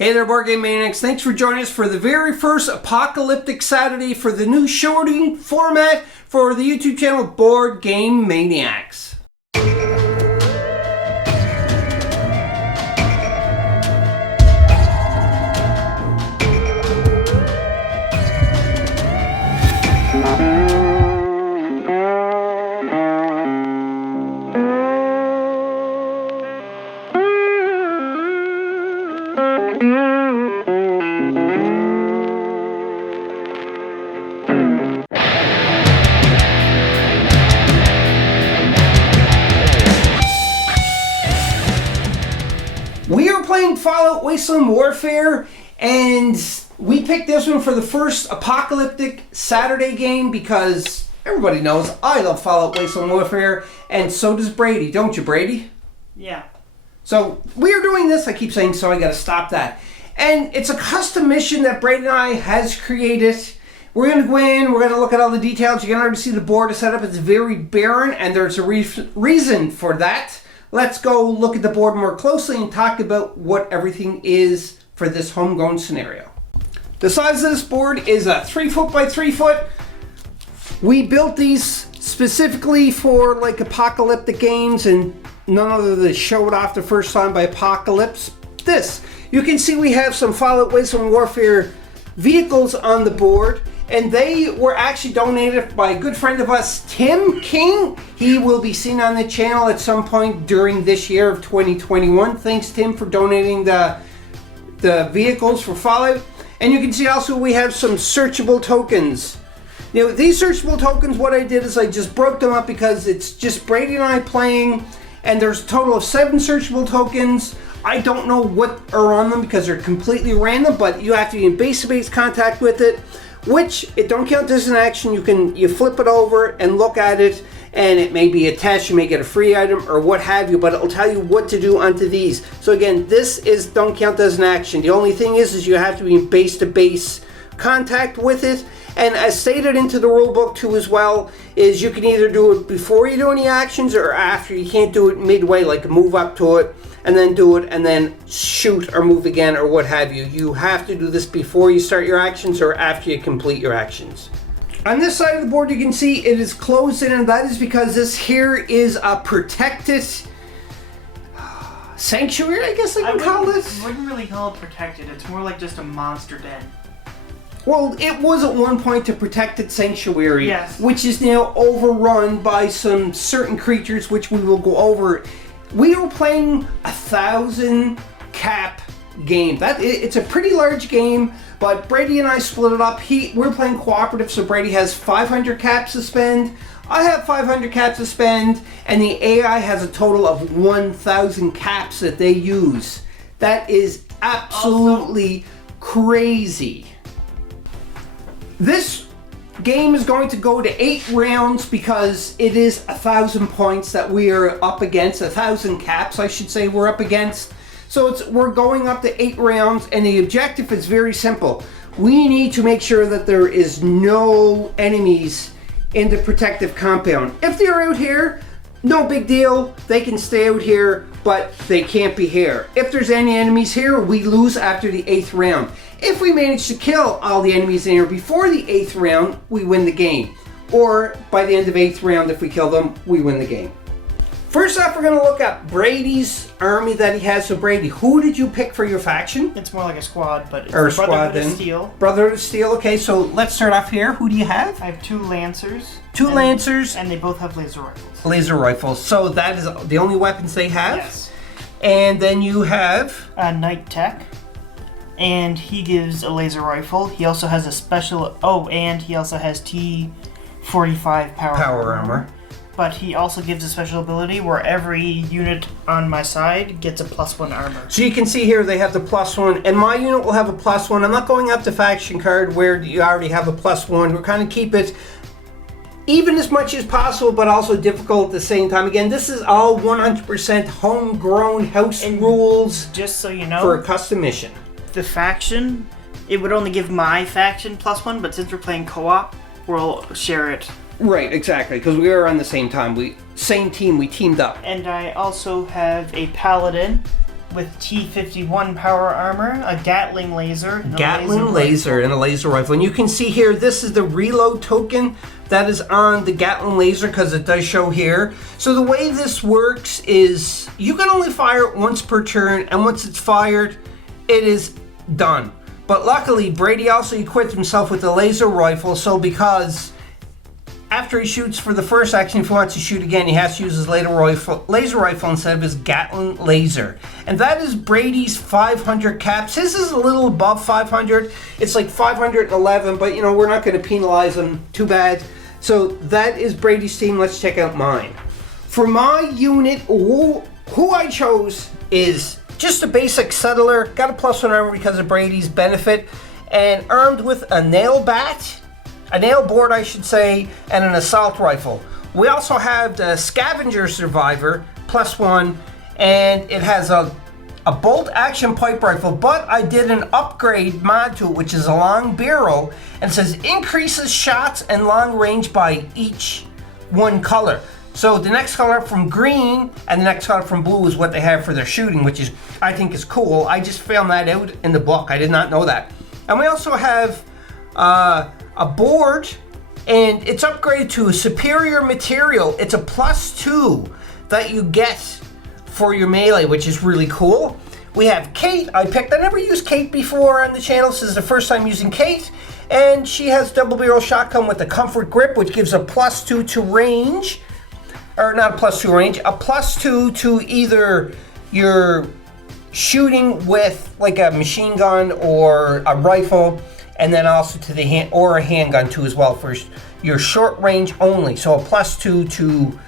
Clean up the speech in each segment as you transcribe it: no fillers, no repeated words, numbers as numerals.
Hey there, Board Game Maniacs. Thanks for joining us for the very first Apocalyptic Saturday for the new shorting format for the YouTube channel Board Game Maniacs. We are playing Fallout Wasteland Warfare, and we picked this one for the first Apocalyptic Saturday game because everybody knows I love Fallout Wasteland Warfare, and so does Brady. Don't you, Brady? Yeah. So we are doing this. I keep saying so. I got to stop that. And it's a custom mission that Brady and I has created. We're going to go in. We're going to look at all the details. You can already see the board is set up. It's very barren, and there's a reason for that. Let's go look at the board more closely and talk about what everything is for this homegrown scenario. The size of this board is a 3 foot by 3 foot. We built these specifically for like apocalyptic games, and none other than show it off the first time by Apocalypse. This, you can see we have some Fallout Wasteland Warfare vehicles on the board, and they were actually donated by a good friend of us, Tim King. He will be seen on the channel at some point during this year of 2021. Thanks, Tim, for donating the vehicles for Fallout. And you can see also we have some searchable tokens. Now, these searchable tokens, what I did is I just broke them up because it's just Brady and I playing, and there's a total of 7 searchable tokens. I don't know what are on them because they're completely random, but you have to be in base-to-base contact with it, which it don't count as an action. You flip it over and look at it, and it may be attached. You may get a free item or what have you, but it'll tell you what to do onto these. So again, this is don't count as an action. The only thing is you have to be in base-to-base contact with it. And as stated into the rulebook too as well, is you can either do it before you do any actions or after. You can't do it midway, like move up to it and then do it and then shoot or move again or what have you. You have to do this before you start your actions or after you complete your actions. On this side of the board you can see it is closed in, and that is because this here is a protected sanctuary, I guess I would call it. I wouldn't really call it protected. It's more like just a monster den. Well, it was at one point a protected sanctuary, yes, which is now overrun by some certain creatures, which we will go over. We were playing 1,000 cap game. It's a pretty large game, but Brady and I split it up. We're playing cooperative, so Brady has 500 caps to spend. I have 500 caps to spend, and the AI has a total of 1,000 caps that they use. That is absolutely crazy. This game is going to go to 8 rounds because it is 1,000 points that we are up against, 1,000 caps I should say we're up against. So we're going up to 8 rounds, and the objective is very simple. We need to make sure that there is no enemies in the protective compound. If they're out here, no big deal, they can stay out here, but they can't be here. If there's any enemies here, we lose after the 8th round. If we manage to kill all the enemies in here before the 8th round, we win the game. Or by the end of 8th round, if we kill them, we win the game. First off, we're going to look at Brady's army that he has. So Brady, who did you pick for your faction? It's more like a squad, but it's or Brotherhood of Steel. Brotherhood of Steel, okay, so let's start off here. Who do you have? I have 2 Lancers. 2 Lancers. And they both have laser rifles. Laser rifles. So that is the only weapons they have? Yes. And then you have? Knight Tech. And he gives a laser rifle. He also has a special... Oh, and he also has T-45 power armor. But he also gives a special ability where every unit on my side gets a +1 armor. So you can see here they have the +1, and my unit will have a +1. I'm not going up the faction card where you already have a +1. We're kind of keep it even as much as possible, but also difficult at the same time. Again, this is all 100% homegrown house rules. Just so you know, for a custom mission. The faction, it would only give my faction +1, but since we're playing co-op, we'll share it. Right, exactly, because we were on the same time. Same team, we teamed up. And I also have a paladin with T51 power armor, a Gatling laser, and Gatling laser and a laser rifle. And you can see here, this is the reload token that is on the Gatling laser because it does show here. So the way this works is you can only fire it once per turn, and once it's fired, it is done. But luckily, Brady also equipped himself with the laser rifle, so because after he shoots for the first action, if he wants to shoot again, he has to use his laser rifle instead of his Gatling laser. And that is Brady's 500 caps. His is a little above 500. It's like 511, but you know, we're not going to penalize him too bad. So that is Brady's team. Let's check out mine. For my unit, who I chose is just a basic settler. Got a +1 armor because of Brady's benefit. And armed with a nail board, I should say, and an assault rifle. We also have the scavenger survivor, +1, and it has a bolt action pipe rifle, but I did an upgrade mod to it, which is a long barrel, and it says increases shots and long range by each one color. So the next color up from green and the next color from blue is what they have for their shooting, which is, I think, is cool. I just found that out in the book. I did not know that. And we also have a board, and it's upgraded to a superior material. It's a +2 that you get for your melee, which is really cool. We have Kate. I never used Kate before on the channel. This is the first time using Kate, and she has double barrel shotgun with a comfort grip, which gives a +2 to range, or not a +2 range, a +2 to either your shooting with like a machine gun or a rifle, and then also to the hand, or a handgun too as well for your short range only. So a +2 to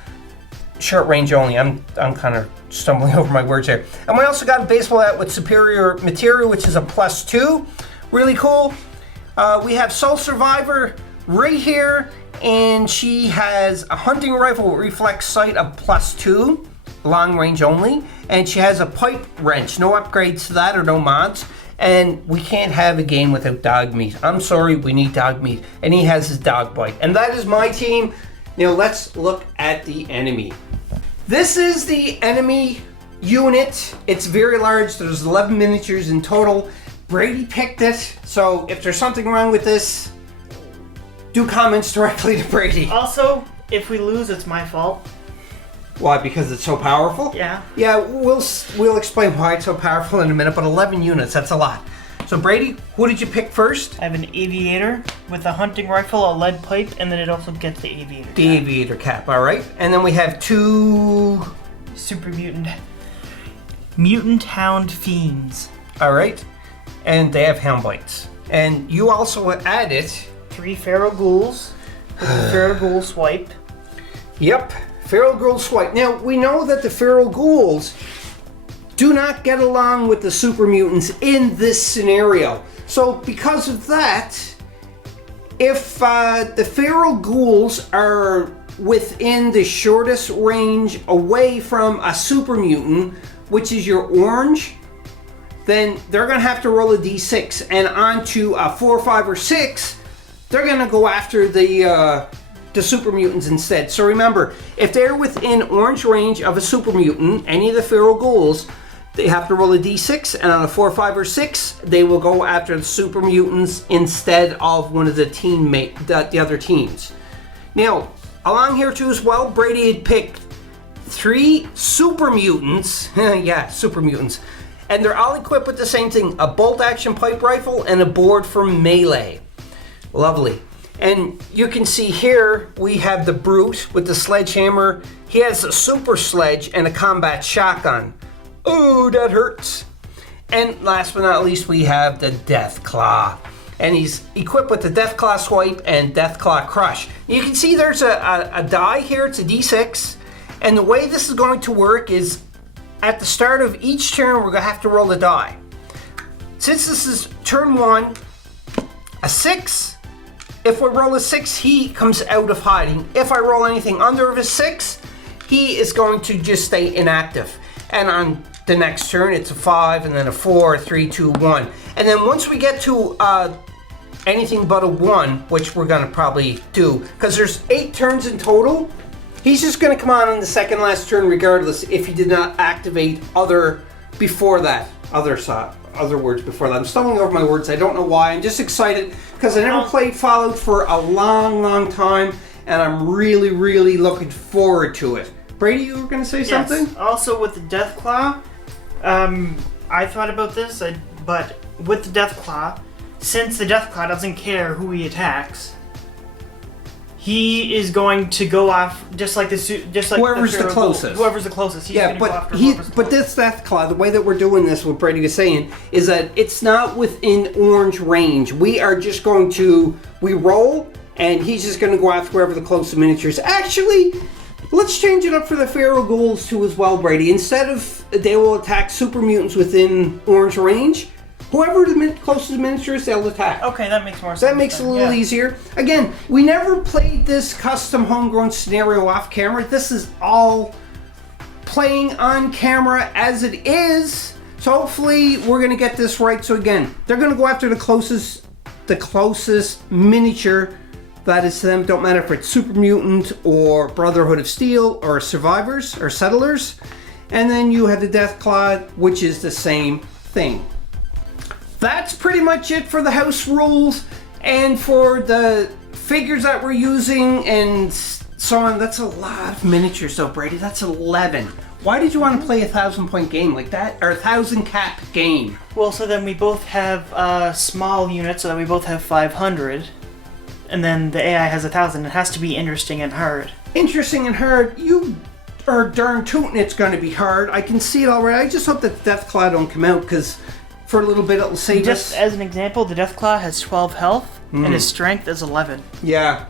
short range only. I'm kind of stumbling over my words here. And we also got a baseball hat with superior material, which is a +2. Really cool. We have Soul Survivor right here, and she has a hunting rifle with reflex sight of +2, long range only, and she has a pipe wrench. No upgrades to that or no mods. And we can't have a game without dog meat. I'm sorry, we need dog meat. And he has his dog bite. And that is my team. Now let's look at the enemy. This is the enemy unit. It's very large. There's 11 miniatures in total. Brady picked it. So if there's something wrong with this, do comments directly to Brady. Also, if we lose, it's my fault. Why? Because it's so powerful? Yeah. Yeah, we'll explain why it's so powerful in a minute, but 11 units, that's a lot. So Brady, who did you pick first? I have an aviator with a hunting rifle, a lead pipe, and then it also gets the aviator cap. The aviator cap, all right. And then we have two super mutant hound fiends. All right. And they have hound bites. And you also added 3 feral ghouls with the feral ghoul swipe. Yep. Feral Ghoul Swipe. Now, we know that the Feral Ghouls do not get along with the Super Mutants in this scenario. So, because of that, if the Feral Ghouls are within the shortest range away from a Super Mutant, which is your orange, then they're going to have to roll a d6. And onto a 4, 5, or 6, they're going to go after the super mutants instead. So remember, if they're within orange range of a super mutant, any of the feral ghouls, they have to roll a d6, and on a 4, 5, or 6, they will go after the super mutants instead of one of the other teams. Now, along here too as well, Brady had picked 3 super mutants. Yeah, super mutants. And they're all equipped with the same thing, a bolt action pipe rifle and a board for melee. Lovely. And you can see here, we have the Brute with the sledgehammer. He has a super sledge and a combat shotgun. Oh, that hurts. And last but not least, we have the Death Claw. And he's equipped with the Death Claw Swipe and Death Claw Crush. You can see there's a die here, it's a d6. And the way this is going to work is, at the start of each turn, we're going to have to roll a die. Since this is turn 1, a 6. If we roll a 6, he comes out of hiding. If I roll anything under of a 6, he is going to just stay inactive. And on the next turn, it's a 5, and then a 4, 3, 2, 1. And then once we get to anything but a 1, which we're going to probably do, because there's 8 turns in total, he's just going to come on the second last turn regardless if he did not activate other before that. Other words before that. I'm stumbling over my words. I don't know why. I'm just excited because I never played Fallout for a long time, and I'm really looking forward to it. Brady, you were going to say something? Yes. Also with the Deathclaw, I thought about this, but with the Deathclaw, since the Deathclaw doesn't care who he attacks, he is going to go off just like whoever's the closest. Whoever's the closest. He's going to go after whoever's the this closest. Deathclaw, the way that we're doing this, what Brady was saying, is that it's not within orange range. We are just going to roll, and he's just going to go after whoever the closest miniatures. Actually, let's change it up for the Feral Ghouls too as well, Brady. Instead of they will attack super mutants within orange range, whoever the closest miniatures, they'll attack. Okay, that makes more sense. That makes it a little easier. Again, we never played this custom homegrown scenario off camera. This is all playing on camera as it is. So hopefully we're going to get this right. So again, they're going to go after the closest miniature that is to them. Don't matter if it's Super Mutant or Brotherhood of Steel or Survivors or Settlers. And then you have the Deathclaw, which is the same thing. That's pretty much it for the house rules and for the figures that we're using and so on. That's a lot of miniatures though, Brady. That's 11. Why did you want to play a 1,000-point game like that? Or a 1,000-cap game? Well, so then we both have small units, so that we both have 500. And then the AI has 1,000. It has to be interesting and hard. Interesting and hard? You are darn tootin' it's going to be hard. I can see it already. I just hope that Deathclaw don't come out because for a little bit it'll save us. Just as an example, the Deathclaw has 12 health and his strength is 11. Yeah.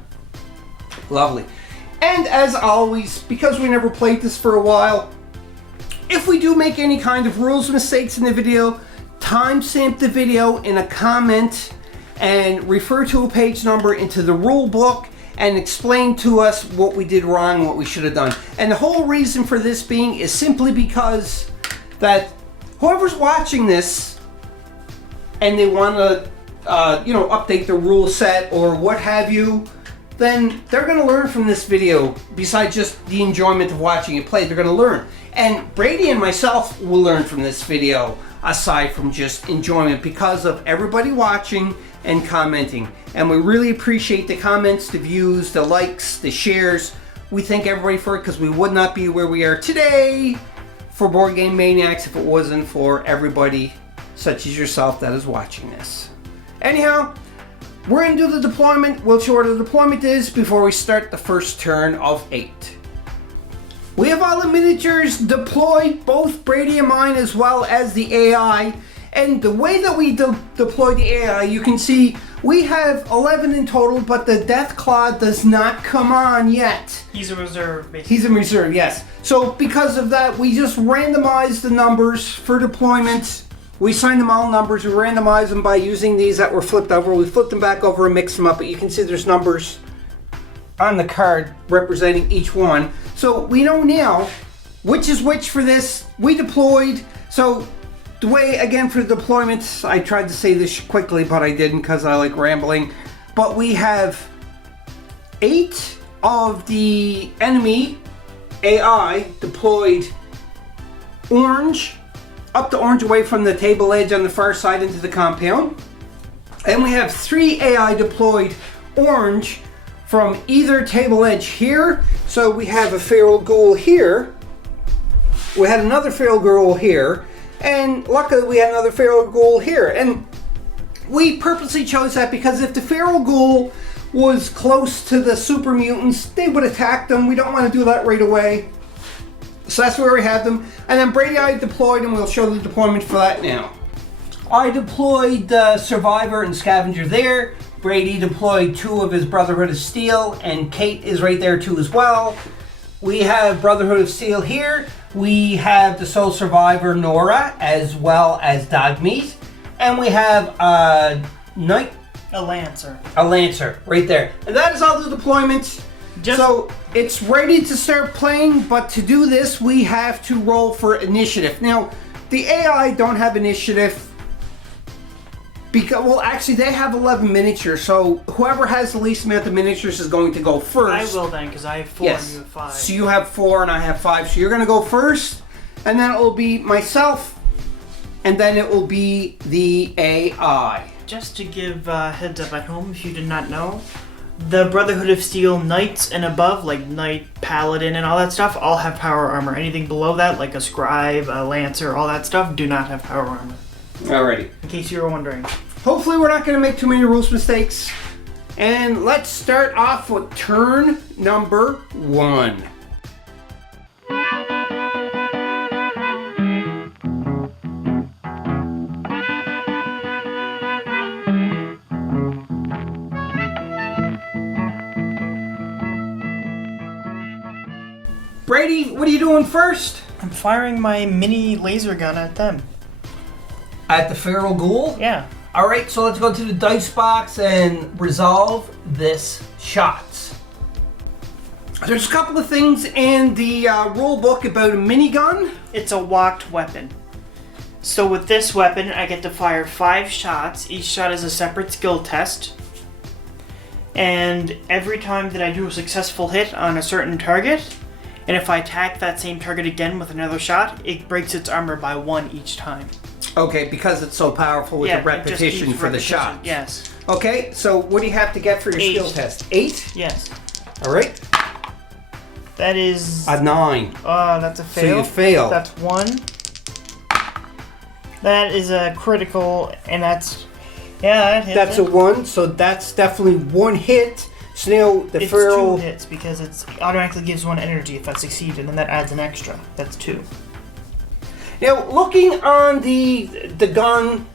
Lovely. And as always, because we never played this for a while, if we do make any kind of rules mistakes in the video, timestamp the video in a comment and refer to a page number into the rule book and explain to us what we did wrong, what we should have done. And the whole reason for this being is simply because that whoever's watching this and they want to, update the rule set or what have you, then they're going to learn from this video. Besides just the enjoyment of watching it play, they're going to learn. And Brady and myself will learn from this video aside from just enjoyment because of everybody watching and commenting. And we really appreciate the comments, the views, the likes, the shares. We thank everybody for it because we would not be where we are today for Board Game Maniacs if it wasn't for everybody such as yourself that is watching this. Anyhow, we're going to do the deployment. We'll show what the deployment is before we start the first turn of 8. We have all the miniatures deployed, both Brady and mine as well as the AI. And the way that we deploy the AI, you can see we have 11 in total, but the Deathclaw does not come on yet. He's a reserve, basically. He's in reserve, yes. So because of that, we just randomize the numbers for deployment. We assign them all numbers. We randomize them by using these that were flipped over. We flip them back over and mix them up, but you can see there's numbers on the card representing each one. So we know now which is which for this. We deployed. So the way, again, for the deployments, I tried to say this quickly, but I didn't because I like rambling. But we have 8 of the enemy AI deployed orange, up the orange away from the table edge on the far side into the compound. And we have 3 AI deployed orange from either table edge here. So we have a feral ghoul here. We had another feral ghoul here. And luckily we had another feral ghoul here. And we purposely chose that because if the feral ghoul was close to the super mutants, they would attack them. We don't want to do that right away. So that's where we had them. And then Brady and I deployed, and we'll show the deployment for that now. I deployed the Survivor and Scavenger there. Brady deployed 2 of his Brotherhood of Steel, and Kate is right there too as well. We have Brotherhood of Steel here. We have the Soul Survivor Nora, as well as Dogmeat. And we have a Lancer. A Lancer, right there. And that is all the deployments. So it's ready to start playing, but to do this, we have to roll for initiative. Now, the AI don't have initiative because, well, actually, they have 11 miniatures, so whoever has the least amount of miniatures is going to go first. I will then, because I have 4 and you have 5. So you have 4 and I have 5, so you're going to go first, and then it will be myself, and then it will be the AI. Just to give heads up at home, if you did not know, the Brotherhood of Steel Knights and above, like Knight, Paladin, and all that stuff, all have power armor. Anything below that, like a Scribe, a Lancer, all that stuff, do not have power armor. Alrighty. In case you were wondering. Hopefully we're not going to make too many rules mistakes. And let's start off with turn number 1. Brady, what are you doing first? I'm firing my mini laser gun at them. At the Feral Ghoul? Yeah. Alright, so let's go to the dice box and resolve this shots. There's a couple of things in the rule book about a minigun. It's a walked weapon. So with this weapon, I get to fire 5 shots. Each shot is a separate skill test. And every time that I do a successful hit on a certain target, and if I attack that same target again with another shot, it breaks its armor by 1 each time. Okay, because it's so powerful with the repetition for the shot. Yes. Okay, so what do you have to get for your 8. skill test? 8? Yes. Alright. That is... A 9. that's a fail. So you fail. That's 1. That is a critical, and that's... Yeah, that hits. That's a 1, so that's definitely 1 hit. So now the feral... It's 2 hits because it automatically gives 1 energy if I succeed, and then that adds an extra. That's 2. Now, looking on the gun,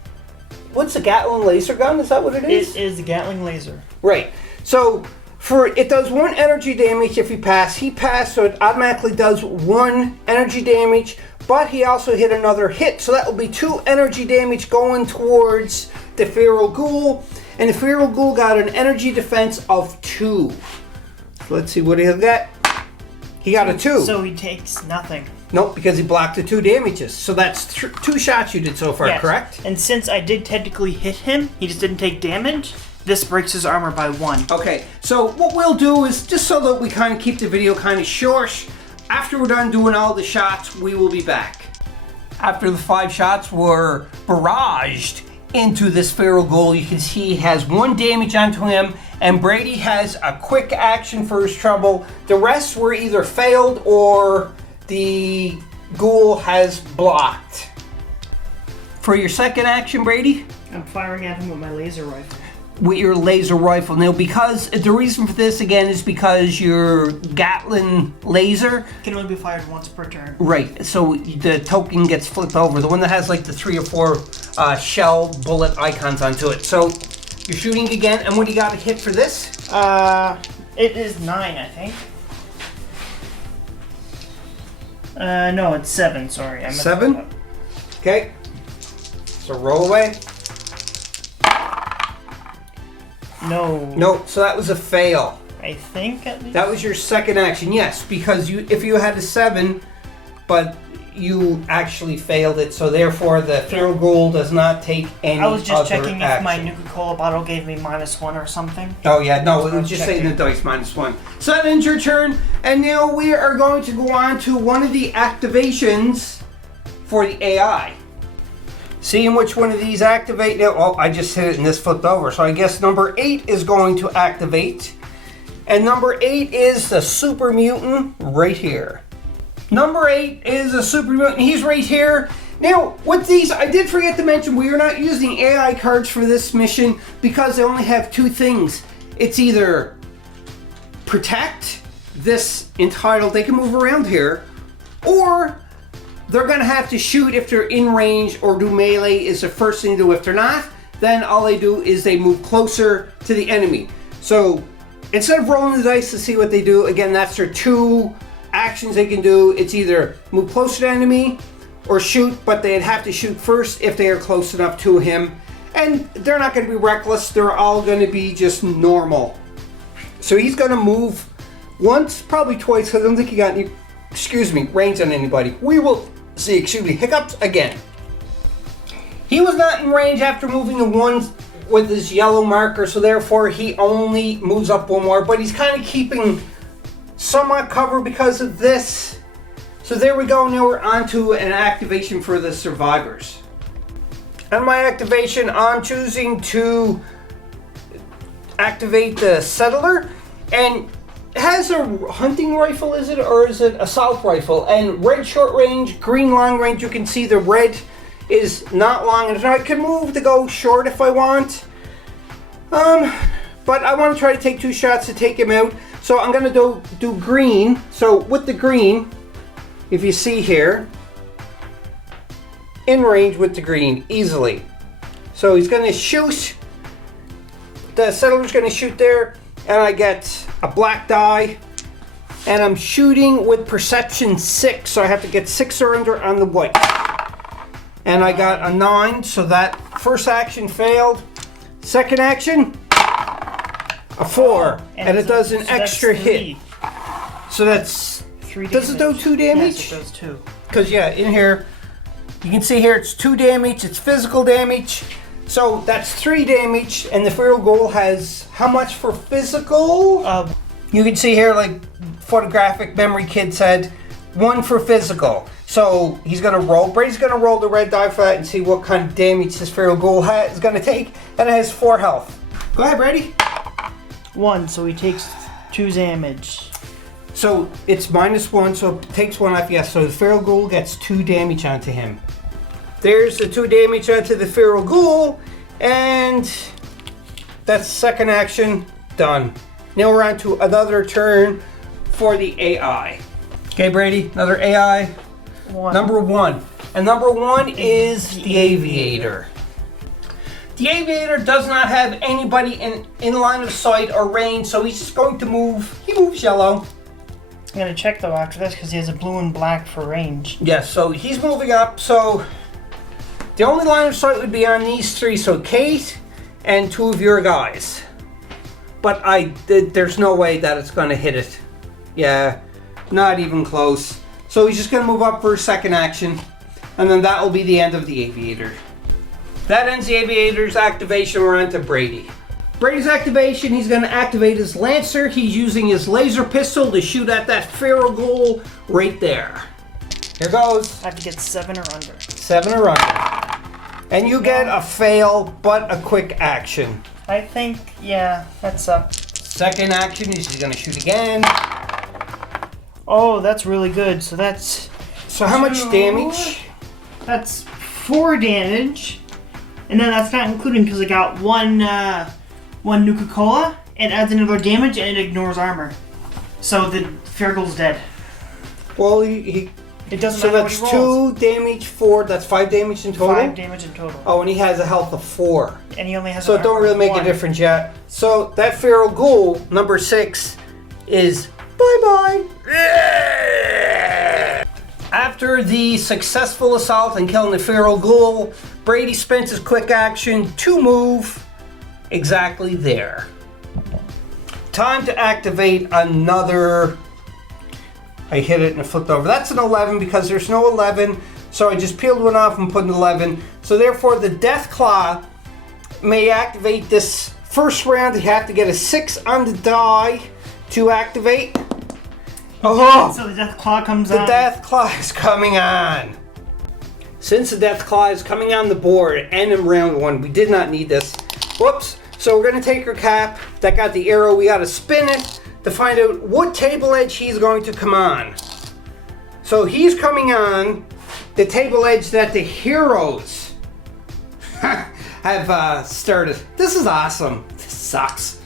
what's the Gatling laser gun? Is that what it is? It is the Gatling laser. Right. So it does 1 energy damage if you pass. He passed, so it automatically does 1 energy damage. But he also hit another hit, so that will be 2 energy damage going towards the Feral Ghoul. And the Feral Ghoul got an energy defense of 2. So let's see what he got. He got a 2. So he takes nothing. Nope, because he blocked the 2 damages. So that's 2 shots you did so far, yes. Correct? And since I did technically hit him, he just didn't take damage. This breaks his armor by 1. Okay, so what we'll do is, just so that we kind of keep the video kind of short, after we're done doing all the shots, we will be back. After the 5 shots were barraged into this Feral Ghoul, you can see he has 1 damage onto him, and Brady has a quick action for his trouble. The rest were either failed or the Ghoul has blocked. For your second action, Brady? I'm firing at him with my laser rifle. With your laser rifle. Now, because the reason for this again is because your Gatling laser can only be fired once per turn. Right, so the token gets flipped over. The one that has like the 3 or 4 shell bullet icons onto it. So you're shooting again, and what do you got to hit for this? It is 9, I think. No, it's 7. Sorry, I messed 7. up. Okay. So roll away. No, so that was a fail. I think at least. That was your second action, yes, because if you had a 7, but you actually failed it, so therefore the Feral Ghoul does not take any I was just other checking action. if my Nuka-Cola bottle gave me -1 or something. Oh yeah, no, it I was was just checking. saying the dice -1. So that ends your turn, and now we are going to go on to one of the activations for the AI. Seeing which one of these activate now. Oh, I just hit it and this flipped over. So I guess number 8 is going to activate. And number 8 is the Super Mutant right here. Number 8 is a Super Mutant. He's right here. Now, with these, I did forget to mention we are not using AI cards for this mission because they only have 2 things. It's either protect, this entitled, they can move around here, or they're going to have to shoot if they're in range or do melee is the first thing to do. If they're not, then all they do is they move closer to the enemy. So instead of rolling the dice to see what they do, again, that's their 2 actions they can do. It's either move closer to the enemy or shoot, but they'd have to shoot first if they are close enough to him. And they're not going to be reckless. They're all going to be just normal. So he's going to move once, probably twice, because I don't think he got any, range on anybody. We will see, hiccups again. He was not in range after moving the 1 with his yellow marker, so therefore he only moves up 1 more, but he's kind of keeping somewhat cover because of this. So there we go, now we're on to an activation for the survivors. On my activation, I'm choosing to activate the settler, and it has a hunting rifle, is it, or is it assault rifle? And red short range, green long range. You can see the red is not long enough. I can move to go short if I want, but I want to try to take 2 shots to take him out. So I'm gonna do green. So with the green, if you see here, in range with the green easily. So he's gonna shoot. The settler's gonna shoot there, and I get a black die, and I'm shooting with perception 6, so I have to get 6 or under on the white. And I got a 9, so that first action failed. Second action, a 4, and it does an extra hit. So that's 3 damage. Does it do 2 damage? Yes, it does 2. Because yeah, in here, you can see here it's 2 damage, it's physical damage. So that's 3 damage, and the feral ghoul has how much for physical? You can see here, like photographic memory kid said, 1 for physical. So he's gonna roll. Brady's gonna roll the red die for that and see what kind of damage this feral ghoul is gonna take, and it has 4 health. Go ahead, Brady. 1, so he takes 2 damage. So it's -1, so it takes 1 off. Yes, so the feral ghoul gets 2 damage onto him. There's the 2 damage onto the feral ghoul, and that's second action done. Now we're on to another turn for the AI. Okay, Brady, another AI. 1. Number 1. And number 1 is the Aviator. The Aviator does not have anybody in line of sight or range, so he's just going to move. He moves yellow. I'm gonna check though after this because he has a blue and black for range. Yes, so he's moving up, so the only line of sight would be on these 3, so Kate and 2 of your guys. But there's no way that it's gonna hit it. Yeah, not even close. So he's just gonna move up for a second action, and then that will be the end of the Aviator. That ends the Aviator's activation. We're on to Brady. Brady's activation, he's gonna activate his Lancer. He's using his laser pistol to shoot at that feral ghoul right there. Here goes. I have to get 7 or under. 7 or under. And you get a fail, but a quick action. I think, yeah, that sucked. Second action, he's gonna shoot again. Oh, that's really good. So that's... So how much damage? That's 4 damage. And then that's not including because I got one Nuka-Cola. It adds another damage and it ignores armor. So the feral ghoul's dead. Well, it doesn't so matter what that's he rolls. 2 damage, 4, that's 5 damage in total? 5 damage in total. Oh, and he has a health of 4. And he only has So it don't really make a difference yet. So that feral ghoul, number 6, is bye-bye. After the successful assault and killing the feral ghoul, Brady spent his quick action to move exactly there. Time to activate another... I hit it and it flipped over. That's an 11 because there's no 11, so I just peeled one off and put an 11. So therefore the Death Claw may activate this first round. You have to get a 6 on the die to activate. Oh! So the Death Claw comes on. The Death Claw is coming on. Since the Death Claw is coming on the board and in round 1, we did not need this. Whoops. So we're going to take our cap that got the arrow. We got to spin it to find out what table edge he's going to come on. So he's coming on the table edge that the heroes have started. This is awesome. This sucks.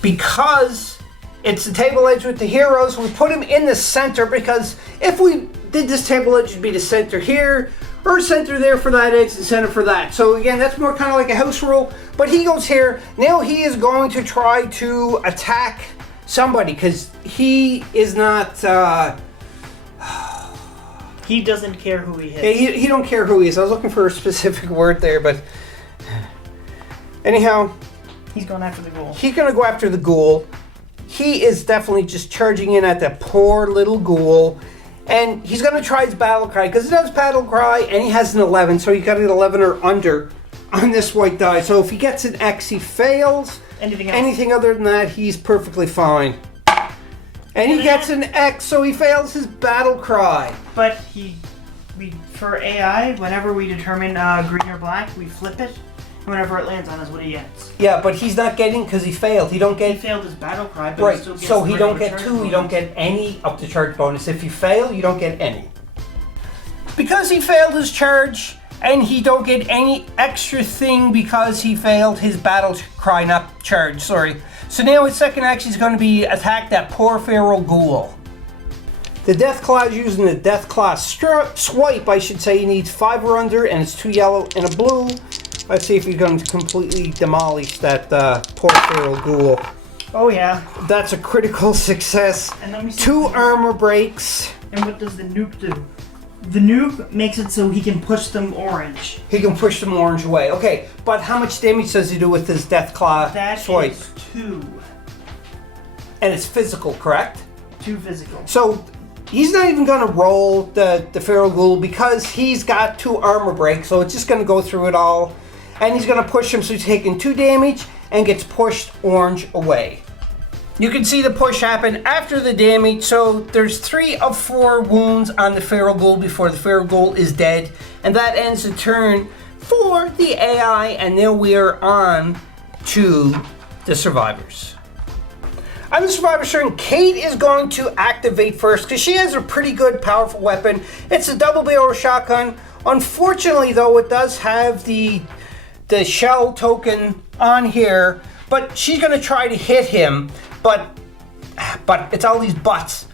Because it's the table edge with the heroes, we put him in the center, because if we did this table edge, it'd be the center here, or center there for that edge, and center for that. So again, that's more kind of like a house rule, but he goes here. Now he is going to try to attack somebody, because he is not... he doesn't care who he hits. Yeah, he don't care who he is. I was looking for a specific word there, but... Anyhow... He's going after the ghoul. He's going to go after the ghoul. He is definitely just charging in at that poor little ghoul. And he's going to try his battle cry, because he does battle cry, and he has an 11, so he got an 11 or under on this white die. So if he gets an X, he fails. Anything other than that, he's perfectly fine. And he gets an X, so he fails his battle cry. But we for AI, whenever we determine green or black, we flip it. And whenever it lands on us, what he gets. Yeah, but he's not getting because he failed. He don't get. He failed his battle cry, but Right. he still gets So he the don't regular get charge 2. You bonus. don't get any up to charge bonus. If you fail, you don't get any. Because he failed his charge, and he don't get any extra thing because he failed his battle cry, not charge. Sorry. So now his second action is going to be attack that poor feral ghoul. The Deathclaw is using the Deathclaw swipe, I should say. He needs 5 or under, and it's 2 yellow and a blue. Let's see if he's going to completely demolish that poor feral ghoul. Oh yeah. That's a critical success. And let me see 2 armor breaks. And what does the nuke do? The nuke makes it so he can push them orange. He can push them orange away. Okay, but how much damage does he do with his Deathclaw That swipe? is 2. And it's physical, correct? 2 physical. So he's not even going to roll the feral ghoul because he's got 2 armor breaks, so it's just going to go through it all. And he's going to push him, so he's taking 2 damage and gets pushed orange away. You can see the push happen after the damage, so there's 3 of 4 wounds on the feral ghoul before the feral ghoul is dead. And that ends the turn for the AI, and now we are on to the survivors. On the survivor's turn, Kate is going to activate first because she has a pretty good, powerful weapon. It's a double-barrel shotgun. Unfortunately, though, it does have the shell token on here, but she's going to try to hit him, but it's all these buts.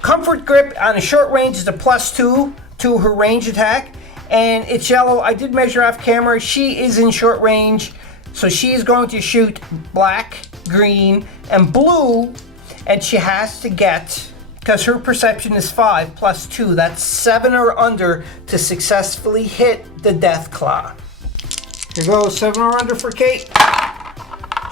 Comfort Grip on a short range is a +2 to her range attack, and it's yellow. I did measure off camera. She is in short range, so she is going to shoot black, green, and blue, and she has to get, because her perception is 5 +2, that's 7 or under to successfully hit the Deathclaw. Here goes 7 or under for Kate.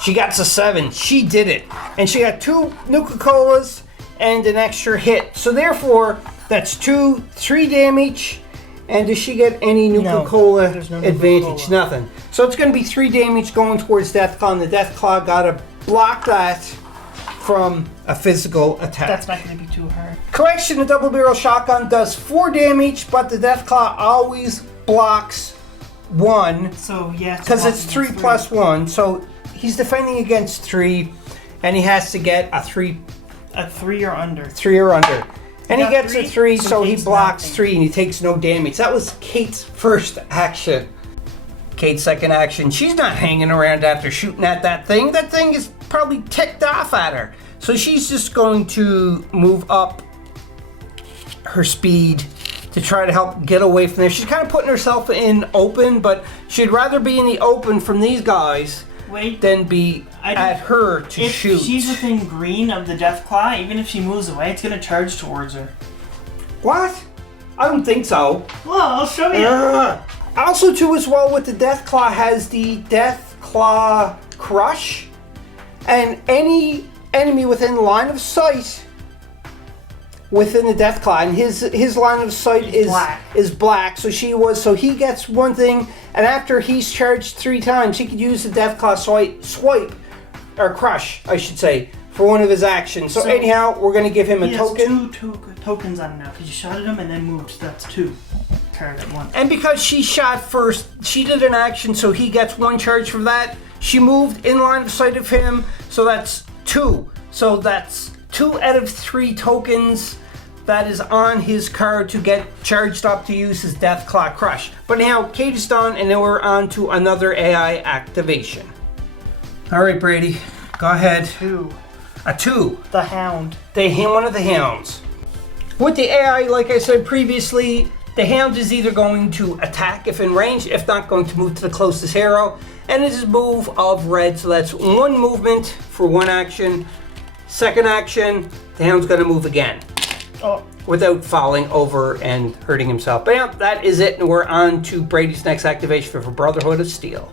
She got to 7. She did it. And she got 2 Nuka-Colas and an extra hit. So therefore, that's 3 damage. And does she get any Nuka-Cola there's no advantage? Nuka-Cola. Nothing. So it's going to be 3 damage going towards Deathclaw. And the Deathclaw got to block that from a physical attack. That's not going to be too hard. Correction, the double barrel shotgun does 4 damage, but the Deathclaw always blocks 1. So yeah. Because it's 3 + 1. So he's defending against 3, and he has to get a 3 or under. 3 or under. And he got gets 3, a 3, so so he Kate's blocks nothing. 3 and he takes no damage. That was Kate's first action. Kate's second action. She's not hanging around after shooting at that thing. That thing is probably ticked off at her. So she's just going to move up her speed to try to help get away from there. She's kind of putting herself in open, but she'd rather be in the open from these guys than be at her to shoot. If she's within green of the Deathclaw, even if she moves away, it's going to charge towards her. What? I don't think so. Well, I'll show you. Also, too, as well, with the Deathclaw has the Deathclaw Crush, and any enemy within line of sight within the Deathclaw, and his line of sight is black. So he gets one thing, and after he's charged 3 times, he could use the Deathclaw swipe or crush, I should say, for one of his actions. So anyhow, we're going to give him a token. He has 2 tokens on him now because you shot at him and then moved. So that's 2. At once. And because she shot first, she did an action, so he gets 1 charge for that. She moved in line of sight of him, so that's 2. So that's 2 out of 3 tokens that is on his card to get charged up to use his Deathclaw Crush. But now Kate is done, and now we're on to another AI activation. All right, Brady, go ahead. 2. A 2. The Hound. One of the Hounds. With the AI, like I said previously, the Hound is either going to attack if in range, if not going to move to the closest hero, and it is a move of red, so that's 1 movement for 1 action. Second action, the Hound's going to move again without falling over and hurting himself. But yeah, that is it, and we're on to Brady's next activation for Brotherhood of Steel.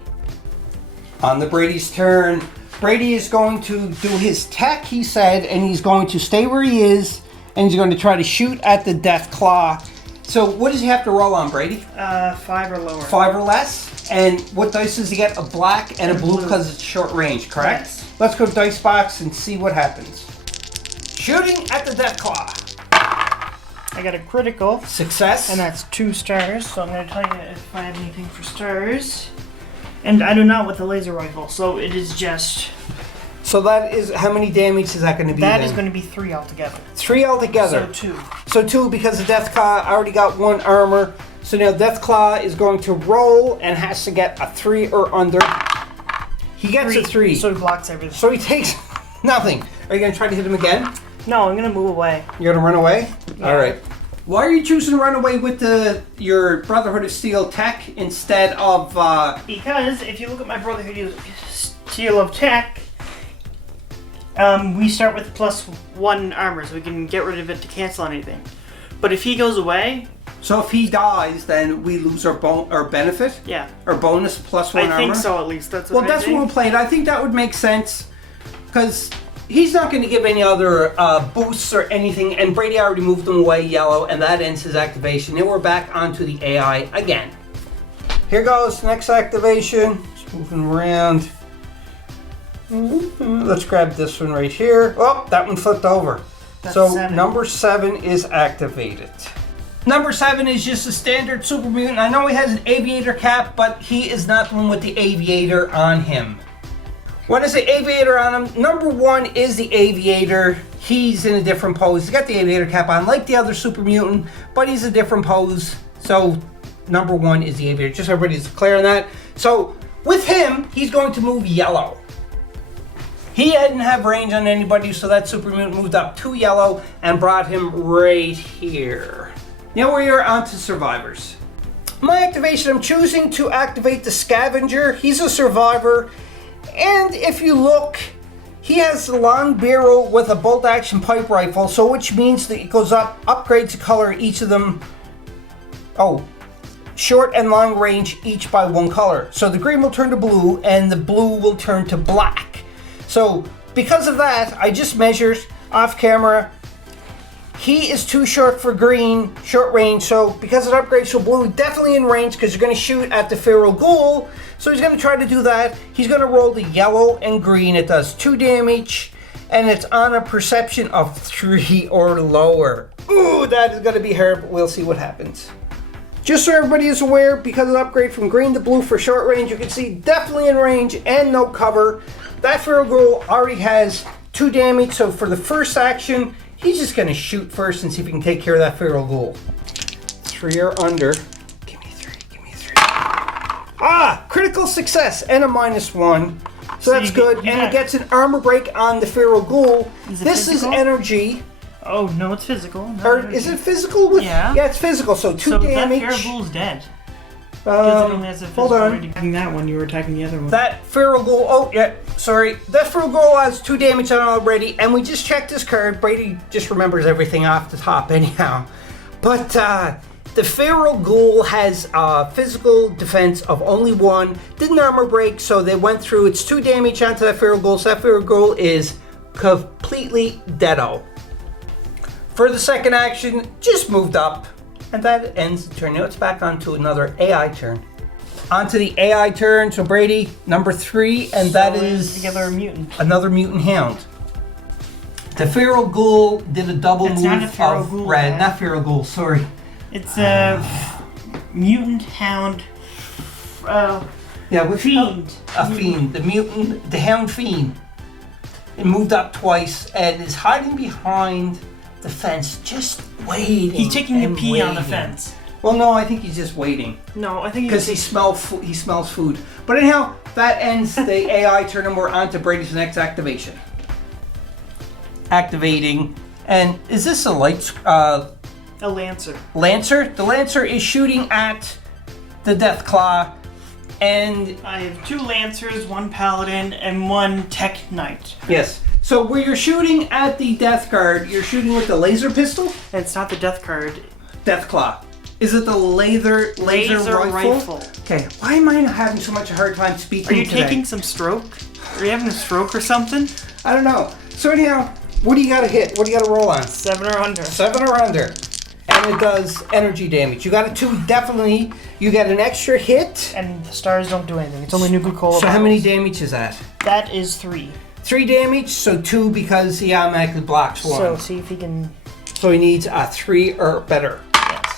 On the Brady's turn, Brady is going to do his tech, he said, and he's going to stay where he is, and he's going to try to shoot at the Deathclaw. So what does he have to roll on, Brady? 5 or lower. 5 or less. And what dice does he get? A black and a blue because it's short range, correct? Yes. Let's go to Dice Box and see what happens. Shooting at the Deathclaw. I got a critical. Success. And that's 2 stars. So I'm going to tell you if I have anything for stars. And I do not with the laser rifle, so it is just... So that is, how many damage is that going to be? That is going to be 3 altogether. 3 altogether. So 2. So 2 because the Deathclaw already got 1 armor. So now Deathclaw is going to roll and has to get a 3 or under. He gets a 3. So he blocks everything. So he takes nothing. Are you going to try to hit him again? No, I'm going to move away. You're going to run away? Yeah. All right. Why are you choosing to run away with your Brotherhood of Steel tech instead of... Because if you look at my Brotherhood of Steel of Tech, we start with +1 armor, so we can get rid of it to cancel anything. But if he goes away... So if he dies, then we lose our benefit? Yeah. Our bonus +1 armor? I think so, at least. That's what that's what we'll play. I think that would make sense, because he's not going to give any other boosts or anything, and Brady already moved him away yellow, and that ends his activation. Now we're back onto the AI again. Here goes, next activation. Just moving around. Let's grab this one right here. Oh, that one flipped over. That's so 7. number 7 is activated. Number 7 is just a standard super mutant. I know he has an aviator cap, but he is not the one with the aviator on him. When I say aviator on him, number 1 is the aviator. He's in a different pose. He's got the aviator cap on like the other super mutant, but he's a different pose. So number 1 is the aviator. Just so everybody's clear on that. So with him, he's going to move yellow. He didn't have range on anybody, so that super mutant moved up to yellow and brought him right here. Now we are on to survivors. My activation, I'm choosing to activate the scavenger. He's a survivor, and if you look, he has a long barrel with a bolt action pipe rifle, so which means that it goes up, upgrades the color each of them. Oh, short and long range each by 1 color. So the green will turn to blue and the blue will turn to black. So because of that, I just measured off camera. He is too short for green, short range, so because it upgrades to blue, definitely in range because you're going to shoot at the feral ghoul. So he's going to try to do that. He's going to roll the yellow and green. It does 2 damage, and it's on a perception of 3 or lower. Ooh, that is going to be hard, but we'll see what happens. Just so everybody is aware, because of the upgrade from green to blue for short range, you can see definitely in range and no cover. That feral ghoul already has 2 damage, so for the first action, he's just going to shoot first and see if he can take care of that feral ghoul. 3 or under. Give me 3, give me 3. Ah! Critical success and a -1. So that's good. And it gets an armor break on the feral ghoul. This is energy. Oh, no, it's physical. Or is it physical? Yeah. Yeah, it's physical, so 2 damage. That feral ghoul's dead. Has a hold on. attacking that one, you were attacking the other one. That feral ghoul, oh yeah, sorry. That feral ghoul has 2 damage on it already, and we just checked this card. Brady just remembers everything off the top anyhow. But the feral ghoul has physical defense of only 1. Didn't armor break, so they went through. It's 2 damage onto that feral ghoul, so that feral ghoul is completely deado. For the second action, just moved up. And that ends the turn. Now it's back onto another AI turn. Onto the AI turn. So Brady, number 3, and that is together mutant. Another mutant hound. The feral ghoul did a double it's move not a feral of ghoul, red. man. Not feral ghoul, sorry. It's a mutant hound. Yeah, with fiend. A fiend. The mutant, the hound fiend. It moved up twice and is hiding behind the fence, just waiting. He's taking a pee on the waiting. fence. Well, no, I think he's just waiting. No, I think Because he smells food. But anyhow, that ends the AI turn, and we're on to Brady's next activation. Activating, and is this a light? A lancer. Lancer. The lancer is shooting at the Deathclaw, and I have 2 lancers, 1 paladin, and 1 tech knight. yes. So where you're shooting at the Death Guard, you're shooting with the laser pistol? And it's not the death card. Deathclaw. Is it the laser rifle? Okay, why am I having so much a hard time speaking Are you today? taking some stroke? Are you having a stroke or something? I don't know. So anyhow, what do you got to hit? What do you got to roll on? 7 or under. 7 or under. And it does energy damage. You got a 2, definitely. You get an extra hit. And the stars don't do anything. It's only Nuka-Cola. So how many damage is that? That is 3. 3 damage, so 2 because he automatically blocks 1. So see if he can... So he needs a 3 or better. Yes.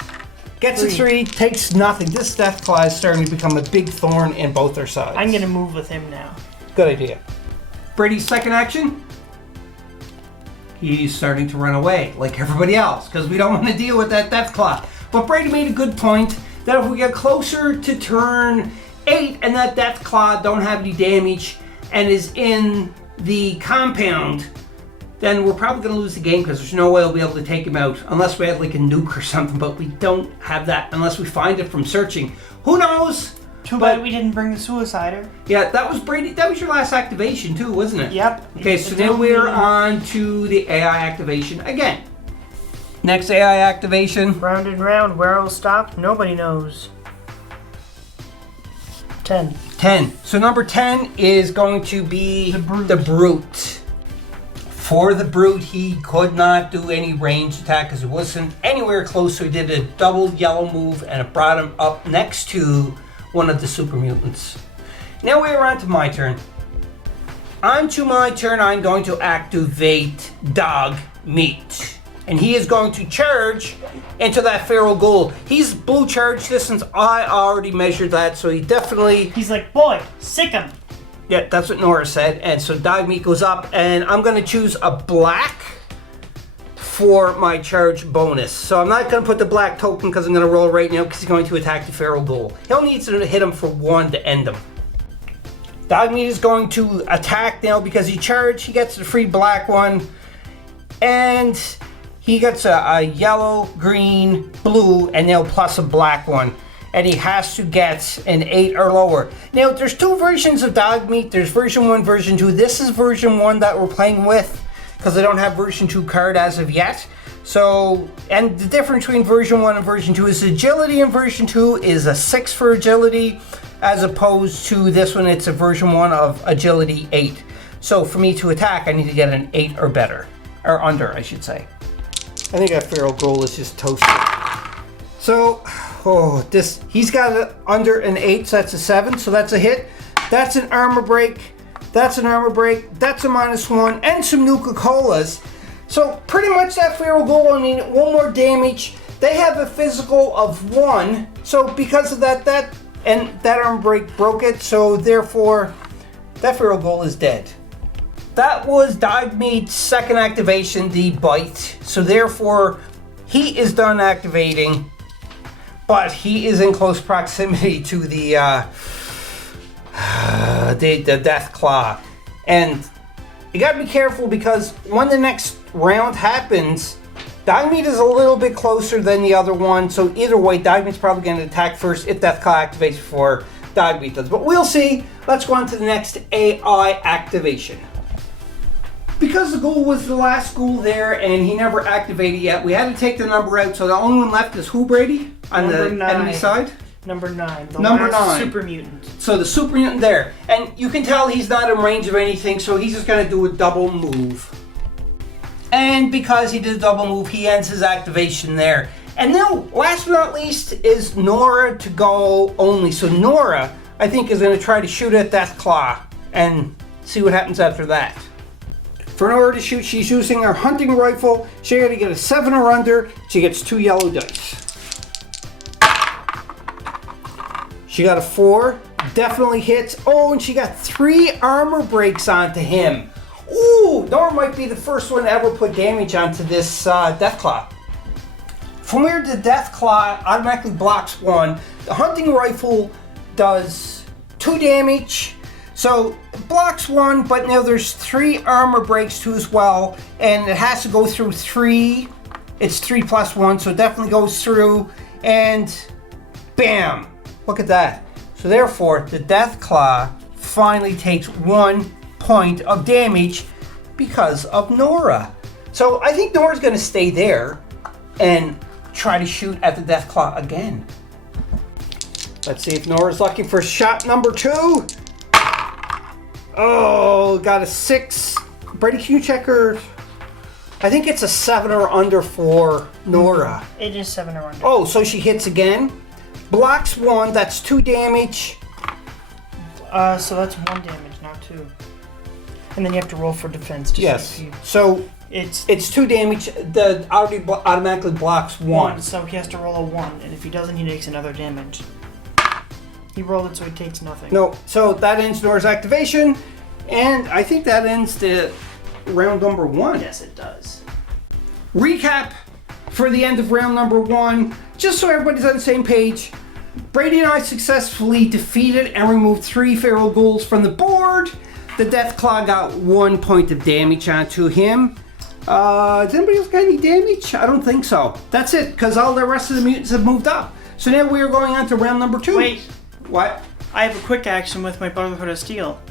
Gets a 3, takes nothing. This Deathclaw is starting to become a big thorn in both their sides. I'm gonna move with him now. Good idea. Brady's second action. He's starting to run away, like everybody else, because we don't want to deal with that Deathclaw. But Brady made a good point that if we get closer to turn 8 and that Deathclaw don't have any damage and is in the compound, then we're probably going to lose the game because there's no way we'll be able to take him out unless we had like a nuke or something, but we don't have that unless we find it from searching. Who knows? Too bad we didn't bring the Suicider. Yeah, that was Brady. That was your last activation too, wasn't it? Yep. Okay, so now we're on to the AI activation again. Next AI activation. Round and round, where it'll stop, nobody knows. 10. 10. So number 10 is going to be The Brute. For the Brute, he could not do any ranged attack because he wasn't anywhere close, so he did a double yellow move and it brought him up next to one of the super mutants. Now we're on to my turn. On to my turn, I'm going to activate Dog Meat. And he is going to charge into that feral ghoul. He's blue charge distance. I already measured that, so he definitely... He's like, boy, sick him. Yeah, that's what Nora said. And so Dog Meat goes up, and I'm going to choose a black for my charge bonus. So I'm not going to put the black token because I'm going to roll right now because he's going to attack the feral ghoul. He'll need to hit him for 1 to end him. Dog Meat is going to attack now because he charged. He gets the free black one. And he gets a yellow, green, blue, and now plus a black one. And he has to get an 8 or lower. Now, there's 2 versions of Dog Meat. There's version 1, version 2. This is version 1 that we're playing with because I don't have version 2 card as of yet. So, and the difference between version 1 and version 2 is agility in version 2 is a 6 for agility, as opposed to this one, it's a version 1 of agility 8. So for me to attack, I need to get an 8 or better, or under, I should say. I think that feral ghoul is just toasted. So, he's got it under an 8, so that's a 7, so that's a hit. That's an armor break. That's an armor break. That's a -1, and some Nuka-Colas. So pretty much that feral ghoul only needed 1 more damage. They have a physical of 1, so because of that armor break broke it, so therefore that feral ghoul is dead. That was Dog Meat's second activation, the bite. So therefore, he is done activating, but he is in close proximity to the Deathclaw. And you gotta be careful because when the next round happens, Dog Meat is a little bit closer than the other one. So either way, Dog Meat's probably gonna attack first if Deathclaw activates before Dog Meat does. But we'll see. Let's go on to the next AI activation. Because the ghoul was the last ghoul there and he never activated yet, we had to take the number out. So the only one left is who, Brady? On Number the 9. enemy side? Number 9. The Number last 9. super mutant. So the super mutant there. And you can tell he's not in range of anything, so he's just going to do a double move. And because he did a double move, he ends his activation there. And now, last but not least, is Nora to go only. So Nora, I think, is going to try to shoot at Deathclaw and see what happens after that. For Nora to shoot, she's using her hunting rifle. She's going to get a 7 or under. She gets 2 yellow dice. She got a 4. Definitely hits. Oh, and she got 3 armor breaks onto him. Ooh, Nora might be the first one to ever put damage onto this Deathclaw. From where the Deathclaw automatically blocks 1, the hunting rifle does 2 damage. So it blocks 1, but now there's 3 armor breaks too as well, and it has to go through 3. It's 3 plus 1, so it definitely goes through, and bam! Look at that. So therefore, the Deathclaw finally takes 1 point of damage because of Nora. So I think Nora's going to stay there and try to shoot at the Deathclaw again. Let's see if Nora's lucky for shot number 2. Oh, got a 6. Brady, can you check her? I think it's a 7 or under for Nora. It is 7 or under. Oh, so she hits again. Blocks 1, that's 2 damage. So that's 1 damage, not 2. And then you have to roll for defense. To Yes. see if you, So it's 2 damage. The automatically blocks 1. so he has to roll a 1, and if he doesn't, he takes another damage. He rolled it, so he takes nothing. No. So that ends Nora's activation, and I think that ends the round number 1. Yes, it does. Recap for the end of round number 1, just so everybody's on the same page. Brady and I successfully defeated and removed 3 feral ghouls from the board. The Deathclaw got 1 point of damage onto him. Does anybody else got any damage? I don't think so. That's it, because all the rest of the mutants have moved up. So now we are going on to round number 2. Wait. What? I have a quick action with my Brotherhood of Steel.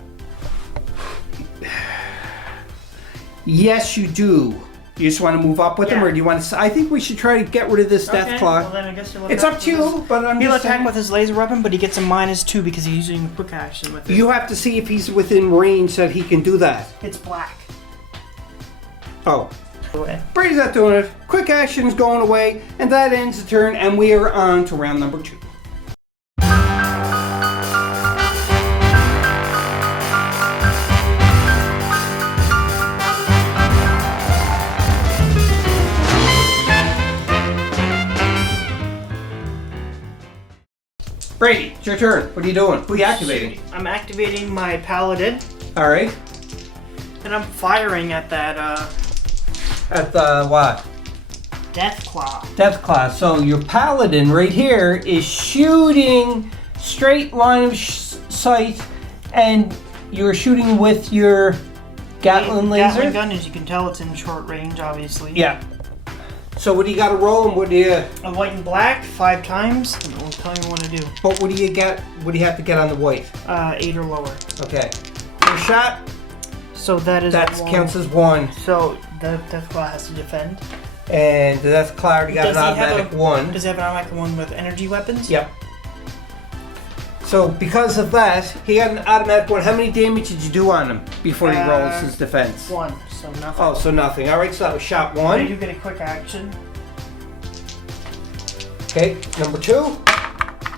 Yes, you do. You just want to move up with them, or do you want to? I think we should try to get rid of this Deathclaw. Well, then I guess you'll It's up to you, but I'm He'll just attack saying. with his laser weapon, but he gets a -2 because he's using a quick action with it. You have to see if he's within range that he can do that. It's black. Oh. Away. Brady's not doing it. Quick action is going away, and that ends the turn, and we are on to round number 2. Brady, it's your turn. What are you doing? Who are you activating? I'm activating my Paladin, All right. and I'm firing at that At the what? Deathclaw. Deathclaw. So your paladin right here is shooting straight line of sight, and you're shooting with your Gatling laser. Gatling gun, as you can tell, it's in short range, obviously. Yeah. So what do you got to roll, and what do you? A white and black 5 times. And it'll tell me what to do. But what do you get? What do you have to get on the white? 8 or lower. Okay. First shot. So that is That counts as 1, So the Deathclaw has to defend. and the Deathclaw already got Does an he have automatic 1. Does he have an automatic one with energy weapons? Yep. So because of that, he got an automatic 1. How many damage did you do on him before he rolls his defense? 1, so nothing. Oh, so nothing. All right, so that was shot I 1. do get a quick action. Okay, number 2.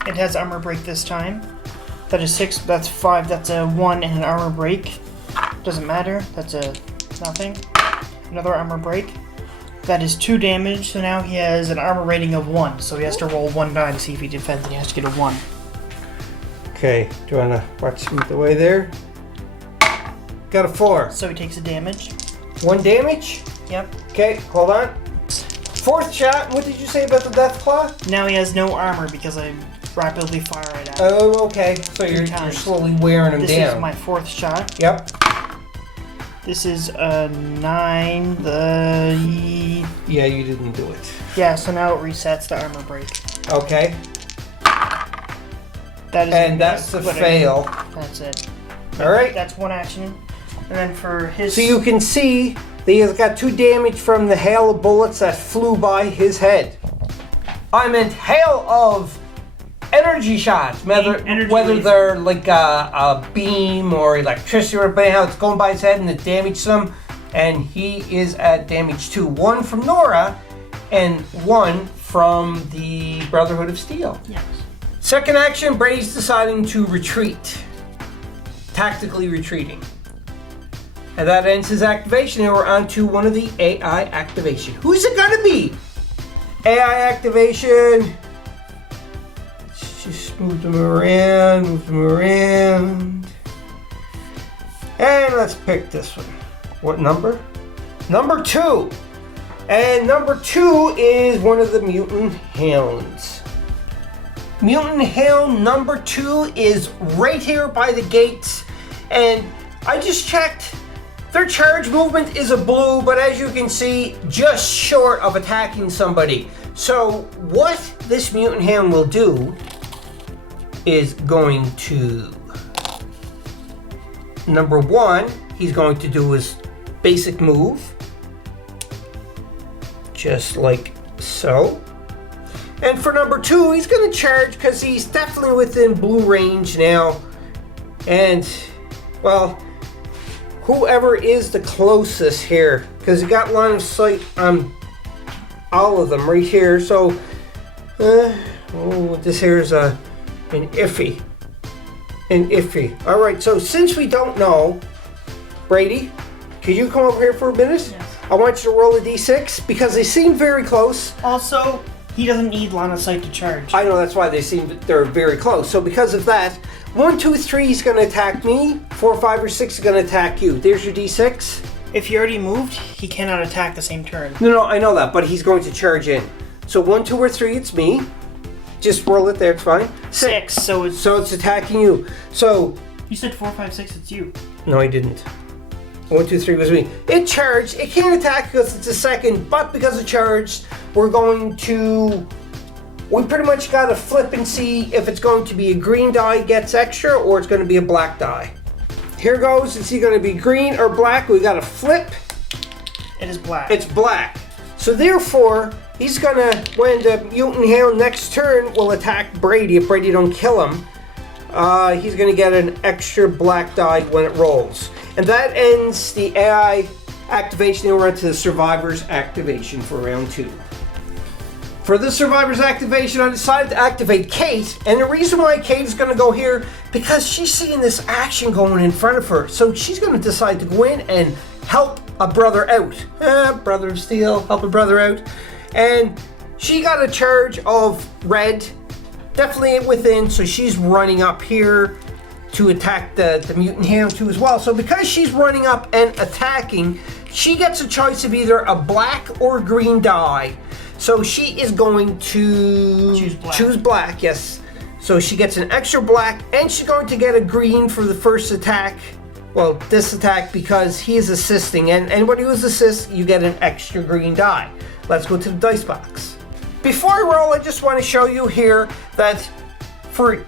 It has armor break this time. That is 6. That's 5. That's a 1 and an armor break. Doesn't matter. That's a nothing. Another armor break. That is 2 damage. So now he has an armor rating of 1. So he has to roll 1 die to see if he defends, and he has to get a 1. Okay, do you want to watch me the way there? Got a 4. So he takes a damage. 1 damage? Yep. Okay, hold on. 4th shot, what did you say about the Deathclaw? Now he has no armor because I rapidly fire it at him. Oh, okay. So you're times. slowly wearing him This down. is my 4th shot. Yep. This is a 9. Yeah, you didn't do it. Yeah, so now it resets the armor break. Okay. That is And that's a but fail. That's it. All right. That's 1 action. And then for his... So you can see that he has got 2 damage from the hail of bullets that flew by his head. I meant hail of energy shots, whether Energy they're like a beam or electricity or anyhow, it's going by his head and it damaged him. And he is at damage 2. 1 from Nora and 1 from the Brotherhood of Steel. Yes. Second action, Brady's deciding to retreat. Tactically retreating. And that ends his activation, and we're on to one of the AI activation. Who's it gonna be? AI activation. Just move them around, And let's pick this one. What number? Number 2. And number 2 is one of the mutant hounds. Mutant Hound number 2 is right here by the gates, and I just checked. Their charge movement is a blue, but as you can see, just short of attacking somebody. So what this Mutant Hound will do is going to, number 1, he's going to do his basic move, just like so. And for number 2, he's going to charge because he's definitely within blue range now. And, well, whoever is the closest here, because he got line of sight on all of them right here. So, this here is an iffy. All right, so since we don't know, Brady, could you come over here for a minute? Yes. I want you to roll a d6 because they seem very close. Also, he doesn't need line of sight to charge. I know, that's why they're very close. So because of that, 1, 2, 3 is going to attack me. 4, 5, or 6 is going to attack you. There's your d6. If he already moved, he cannot attack the same turn. No, I know that, but he's going to charge in. So 1, 2, or 3, it's me. Just roll it there, it's fine. 6, so it's... So it's attacking you. So... You said 4, 5, 6, it's you. No, I didn't. 1, 2, 3 was me. It charged. It can't attack because it's a second, but because it charged, we're going to... We pretty much got to flip and see if it's going to be a green die gets extra or it's going to be a black die. Here goes. Is he going to be green or black? We got to flip. It is black. It's black. So therefore, he's going to, when the mutant hound next turn will attack Brady, if Brady don't kill him, he's going to get an extra black die when it rolls. And that ends the AI activation. Then we're into the Survivor's activation for round 2. For the Survivor's activation, I decided to activate Kate. And the reason why Kate is going to go here, because she's seeing this action going in front of her. So she's going to decide to go in and help a brother out. Brother of Steel, help a brother out. And she got a charge of red, definitely within. So she's running up here to attack the mutant hound too as well. So because she's running up and attacking, she gets a choice of either a black or green die. So she is going to choose black, yes. So she gets an extra black, and she's going to get a green for the first attack. Well, this attack, because he is assisting, and anybody who's assist, you get an extra green die. Let's go to the dice box. Before I roll, I just want to show you here that for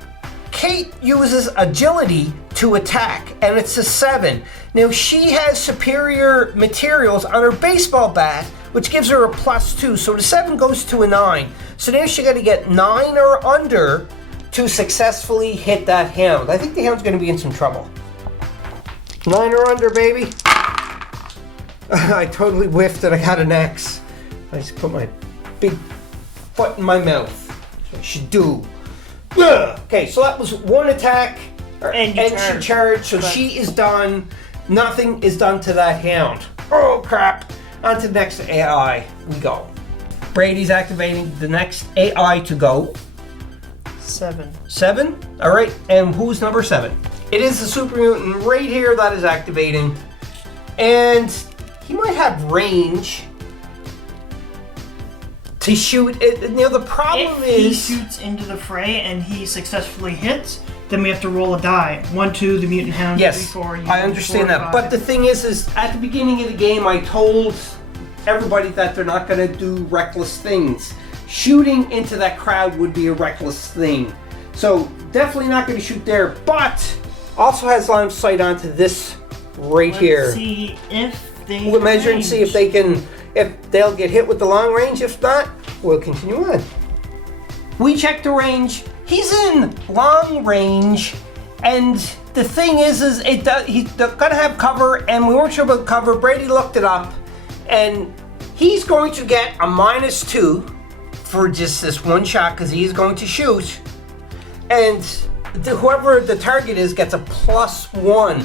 Kate uses agility to attack, and it's a 7. Now she has superior materials on her baseball bat, which gives her a +2. So the 7 goes to a 9. So now she got to get 9 or under to successfully hit that hound. I think the hound's going to be in some trouble. 9 or under, baby. I totally whiffed and I got an X. I just put my big foot in my mouth. So I should do. Ugh. Okay, so that was one attack. And she charged, so she is done. Nothing is done to that hound. Oh, crap. On to the next AI we go. Brady's activating the next AI to go. 7. 7? Alright, and who's number 7? It is the super mutant right here that is activating. And he might have range to shoot it. You know, the problem if he is... shoots into the fray and he successfully hits, then we have to roll a die. 1, 2, the mutant hound. Yes, 3, 4, I understand that. But the thing is at the beginning of the game, I told everybody that they're not going to do reckless things. Shooting into that crowd would be a reckless thing. So definitely not going to shoot there, but also has line of sight onto this right here. Let's see if they We'll measure and see if they can, if they'll get hit with the long range. If not, we'll continue on. We checked the range. He's in long range, and the thing is he's gonna have cover, and we weren't sure about cover. Brady looked it up, and he's going to get a -2 for just this one shot because he's going to shoot, and whoever the target is gets a +1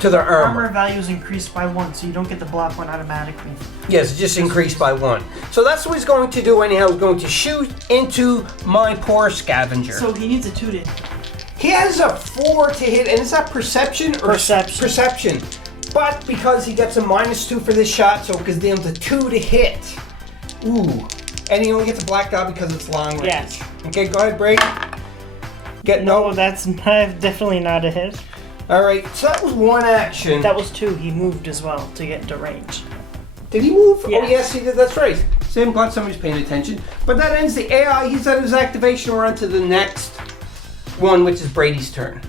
to their armor. Armor value is increased by 1, so you don't get the block one automatically. Yes, just increased by 1. So that's what he's going to do anyhow. He's going to shoot into my poor scavenger. So he needs a 2 to hit. He has a 4 to hit, and is that perception or Perception? Perception. But because he gets a -2 for this shot, so it gives him the 2 to hit. Ooh. And he only gets a black die because it's long range. Yes. Okay, go ahead, Brady. No, that's definitely not a hit. Alright, so that was one action. That was 2. He moved as well to get into range. Did he move? Yes. Oh, yes, he did. That's right. So I'm glad somebody's paying attention. But that ends the AI. He's at his activation. We're on to the next one, which is Brady's turn.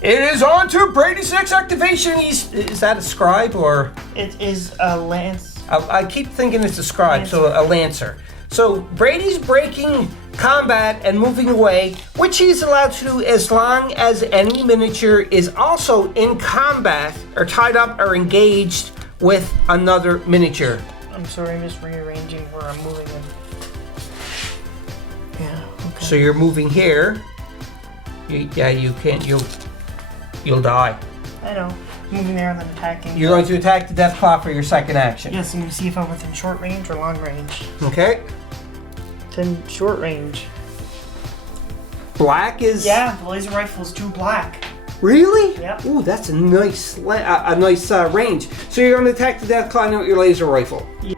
It is on to Brady's next activation. Is that a scribe or? It is a lance. I keep thinking it's a scribe, so a lancer. So Brady's breaking combat and moving away, which he's allowed to do as long as any miniature is also in combat or tied up or engaged with another miniature. I'm sorry, I'm just rearranging where I'm moving them. Yeah, okay. So you're moving here. You can't, you'll die. I know. moving there and then attacking. You're going to attack the Deathclaw for your second action. Yes, and you see if I'm within short range or long range. Okay. Within short range. Black is... Yeah, the laser rifle is 2 black. Really? Yep. Ooh, that's a nice range. So you're going to attack the Deathclaw now with your laser rifle. Yeah.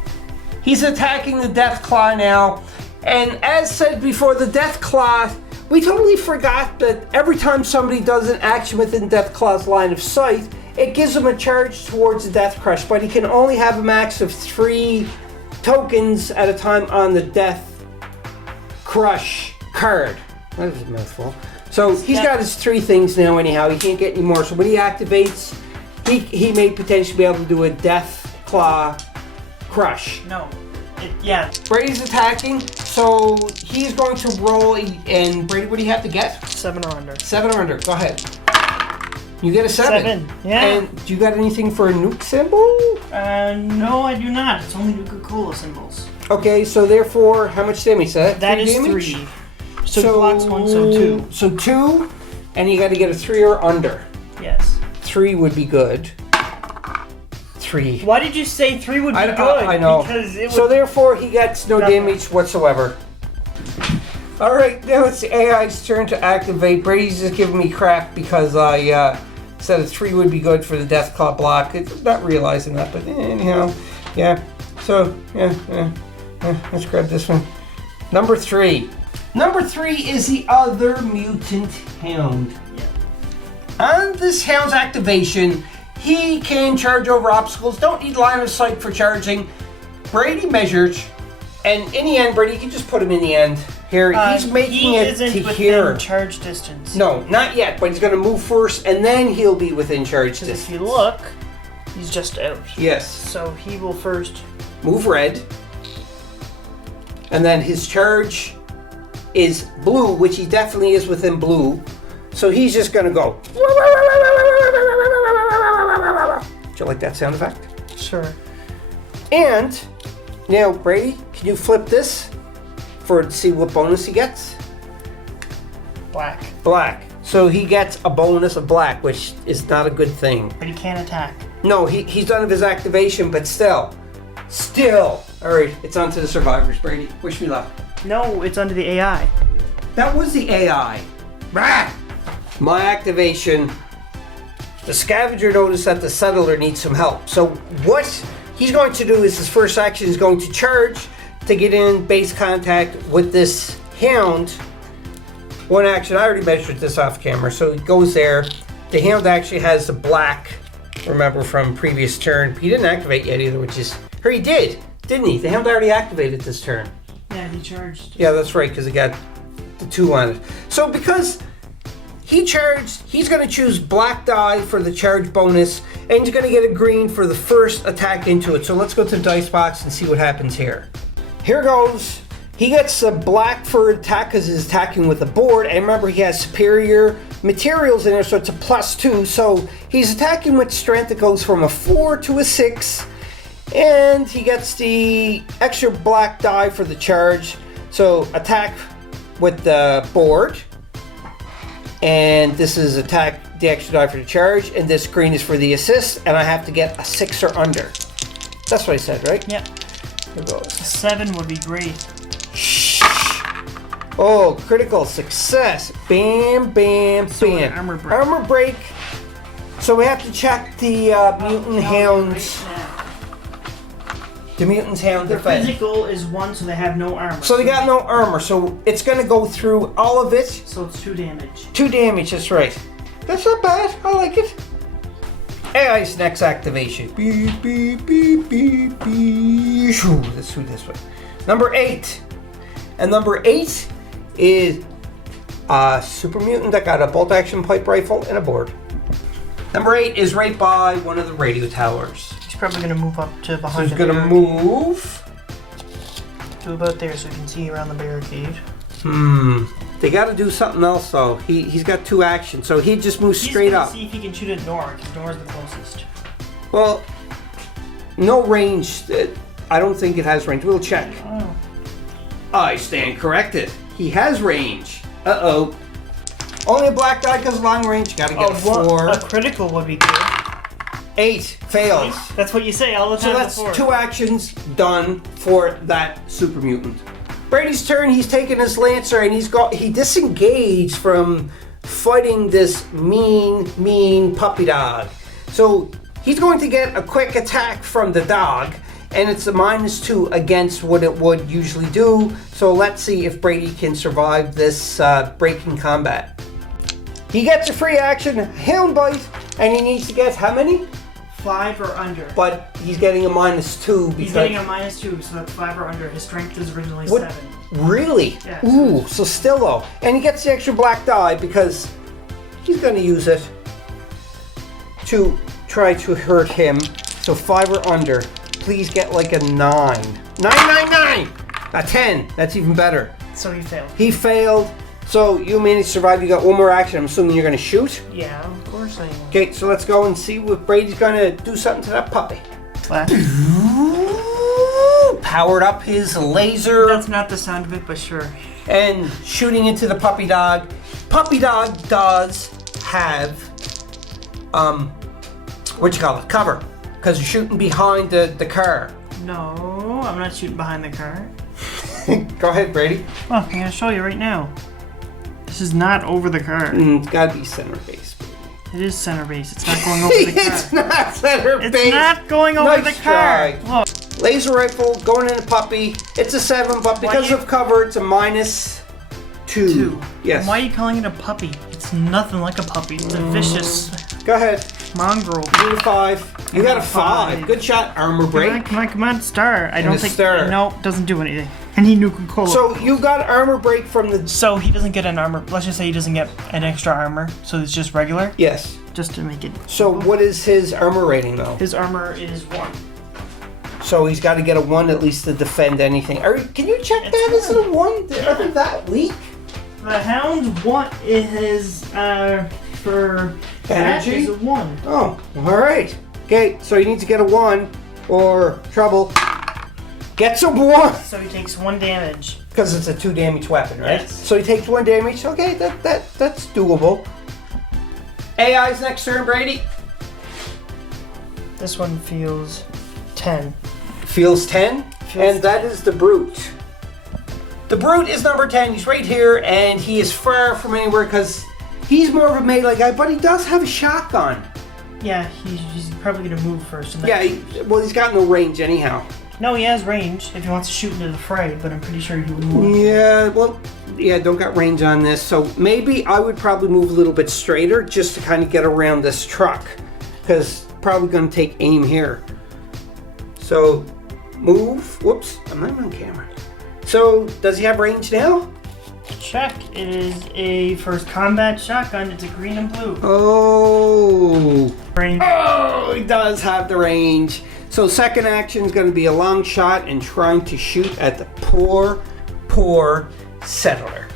He's attacking the Deathclaw now. And as said before, the Deathclaw, we totally forgot that every time somebody does an action within Deathclaw's line of sight, it gives him a charge towards the Death Crush, but he can only have a max of 3 tokens at a time on the Death Crush card. That was a mouthful. So he's got his 3 things now anyhow, he can't get any more. So when he activates, he may potentially be able to do a Death Claw Crush. No. Yeah. Brady's attacking, so he's going to roll, and Brady, what do you have to get? 7 or under. 7 or under, go ahead. You get a 7. 7, yeah. And do you got anything for a nuke symbol? No, I do not. It's only Nuka-Cola symbols. Okay, so therefore, how much damage is that? That 3 is damage? 3. So blocks 1, so 2. So 2, and you got to get a 3 or under. Yes. 3 would be good. 3. Why did you say 3 would be good? I know. Because it so therefore, he gets no damage whatsoever. All right, now it's the AI's turn to activate. Brady's just giving me crap because I said a 3 would be good for the Deathclaw block. It's not realizing that, but anyhow, yeah. So let's grab this one. Number 3. Number 3 is the other mutant hound. Yeah. On this hound's activation, he can charge over obstacles. Don't need line of sight for charging. Brady measures, and in the end, Brady, you can just put him in the end. Here, he's making it to here. Charge distance. No, not yet, but he's going to move first, and then he'll be within charge distance. If you look, he's just out. Yes. So he will first move red, and then his charge is blue, which he definitely is within blue. So he's just going to go. Do you like that sound effect? Sure. And now, Brady, can you flip this to see what bonus he gets? Black. Black. So he gets a bonus of black, which is not a good thing. But he can't attack. No, he's done his activation, but still. All right, it's on to the survivors, Brady. Wish me luck. No, it's under the AI. That was the AI. Rah! My activation. The scavenger noticed that the settler needs some help. So what he's going to do is his first action is going to charge to get in base contact with this hound. One action, I already measured this off camera, so he goes there. The hound actually has the black, remember from previous turn. He didn't activate yet either, which is, or he did, didn't he? The hound already activated this turn. Yeah, he charged. Yeah, that's right, because it got the 2 on it. So because he charged, he's going to choose black die for the charge bonus, and he's going to get a green for the first attack into it. So let's go to the dice box and see what happens here. Here goes. He gets a black for attack because he's attacking with the board. And remember, he has superior materials in there, so it's a +2. So he's attacking with strength that goes from a 4 to a 6. And he gets the extra black die for the charge. So attack with the board. And this is attack the extra die for the charge. And this green is for the assist. And I have to get a 6 or under. That's what I said, right? Yep. Here goes. 7 would be great. Oh, critical success. Bam, bam, So bam. armor break. Armor break. So we have to check the mutant hounds. The mutant's hound Their defense. physical is 1, so they have no armor. So they got no armor, so it's going to go through all of it. So it's 2 damage. 2 damage, that's right. That's not bad. I like it. AI's next activation. Beep, beep, beep, beep, beep. Shoo, let's do this one. Number 8. And number 8 is a super mutant that got a bolt action pipe rifle and a board. Number 8 is right by one of the radio towers. He's probably going to move up to So behind he's going to move. to about there so we can see around the barricade. They got to do something else though. He's got 2 actions, so he just moves straight up. See if he can shoot at Nor, because Nor's the closest. Well, no range. I don't think it has range. We'll check. Oh. I stand corrected. He has range. Uh-oh. Only a black die because long range. Gotta get a 4. A critical would be good. 8 fails. That's what you say all the time. So that's before. 2 actions done for that super mutant. Brady's turn. He's taking his lancer and he disengaged from fighting this mean puppy dog. So he's going to get a quick attack from the dog, and it's a -2 against what it would usually do. So let's see if Brady can survive this breaking combat. He gets a free action, Hound Bite, and he needs to get how many? 5 or under. But he's getting a -2 because... He's getting a -2, so that's 5 or under. His strength is originally What? 7. Really? Yeah. Ooh, so still low. And he gets the extra black die because he's going to use it to try to hurt him. So 5 or under. Please get like a 9. 9. A 10. That's even better. So he failed. He failed. So you managed to survive. You got 1 more action. I'm assuming you're going to shoot. Yeah, of course I am. Okay, so let's go and see if Brady's going to do something to that puppy. Flash. Powered up his laser. That's not the sound of it, but sure. And shooting into the puppy dog. Puppy dog does have, cover. Because you're shooting behind the car. No, I'm not shooting behind the car. Go ahead, Brady. Well, I'm going to show you right now. This is not over the car. It's got to be center base. It is center base. It's not going over the car. It's not center base. It's not going over Nice the car. try. Look. Laser rifle going in a puppy. It's a 7, but because of cover, it's a -2. Yes. And why are you calling it a puppy? It's nothing like a puppy. It's a vicious Go ahead. mongrel. You got a 5. You got a 5. Good shot, armor break. Come on, star. I don't think. star. No, doesn't do anything. And he Nuka-Cola. So you got armor break from the... So he doesn't get an armor. Let's just say he doesn't get an extra armor. So it's just regular. Yes. Just to make it. So what is his armor rating though? His armor is 1. So he's got to get a 1 at least to defend anything. Can you check that? Is it a 1? Are they that weak? The Hound's 1 is for Energy? that is a 1. Oh, all right. Okay, so he needs to get a 1 or trouble. Gets a 1 So he takes 1 damage. because it's a 2 damage weapon, right? Yes. So he takes 1 damage. Okay, that's doable. AI's next turn, Brady. This one feels 10. Feels 10, and that 10. is the Brute. The Brute is number 10. He's right here, and he is far from anywhere because he's more of a melee guy, but he does have a shotgun. Yeah, he's probably gonna move first. And then Yeah, he's got no range anyhow. No, he has range if he wants to shoot into the fray, but I'm pretty sure he would move. Yeah, well, don't got range on this, so maybe I would probably move a little bit straighter just to kind of get around this truck, because probably going to take aim here. So, move. Whoops, I'm not on camera. So, does he have range now? Check. It is a first combat shotgun. It's a green and blue. Oh. Range. Oh, he does have the range. So second action is going to be a long shot and trying to shoot at the poor settler.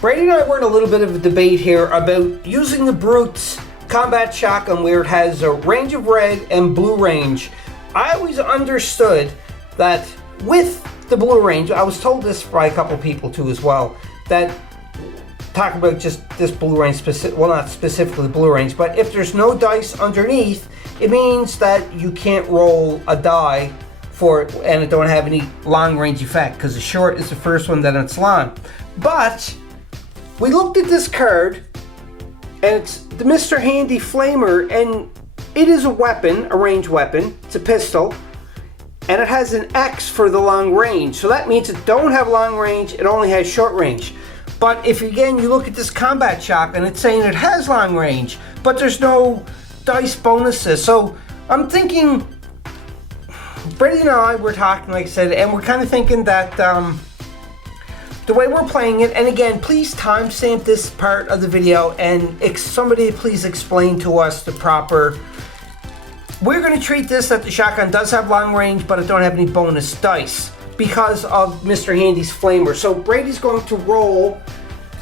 Brady and I were in a little bit of a debate here about using the Brute's combat shotgun where it has a range of red and blue range. I always understood that with the blue range, I was told this by a couple people too as well, that talk about just this blue range, well not specifically blue range, but if there's no dice underneath, it means that you can't roll a die for it and it don't have any long range effect because the short is the first one, then it's long. But we looked at this card and it's the Mr. Handy Flamer, and it is a weapon, a ranged weapon. It's a pistol, and it has an X for the long range. So that means it don't have long range, it only has short range. But if again you look at this combat shotgun, it's saying it has long range, but there's no dice bonuses. So I'm thinking, Brady and I were talking, like I said, and we're kind of thinking that the way we're playing it, and again, please timestamp this part of the video and somebody please explain to us the proper. We're going to treat this that the shotgun does have long range, but it don't have any bonus dice because of Mr. Handy's Flamer. So Brady's going to roll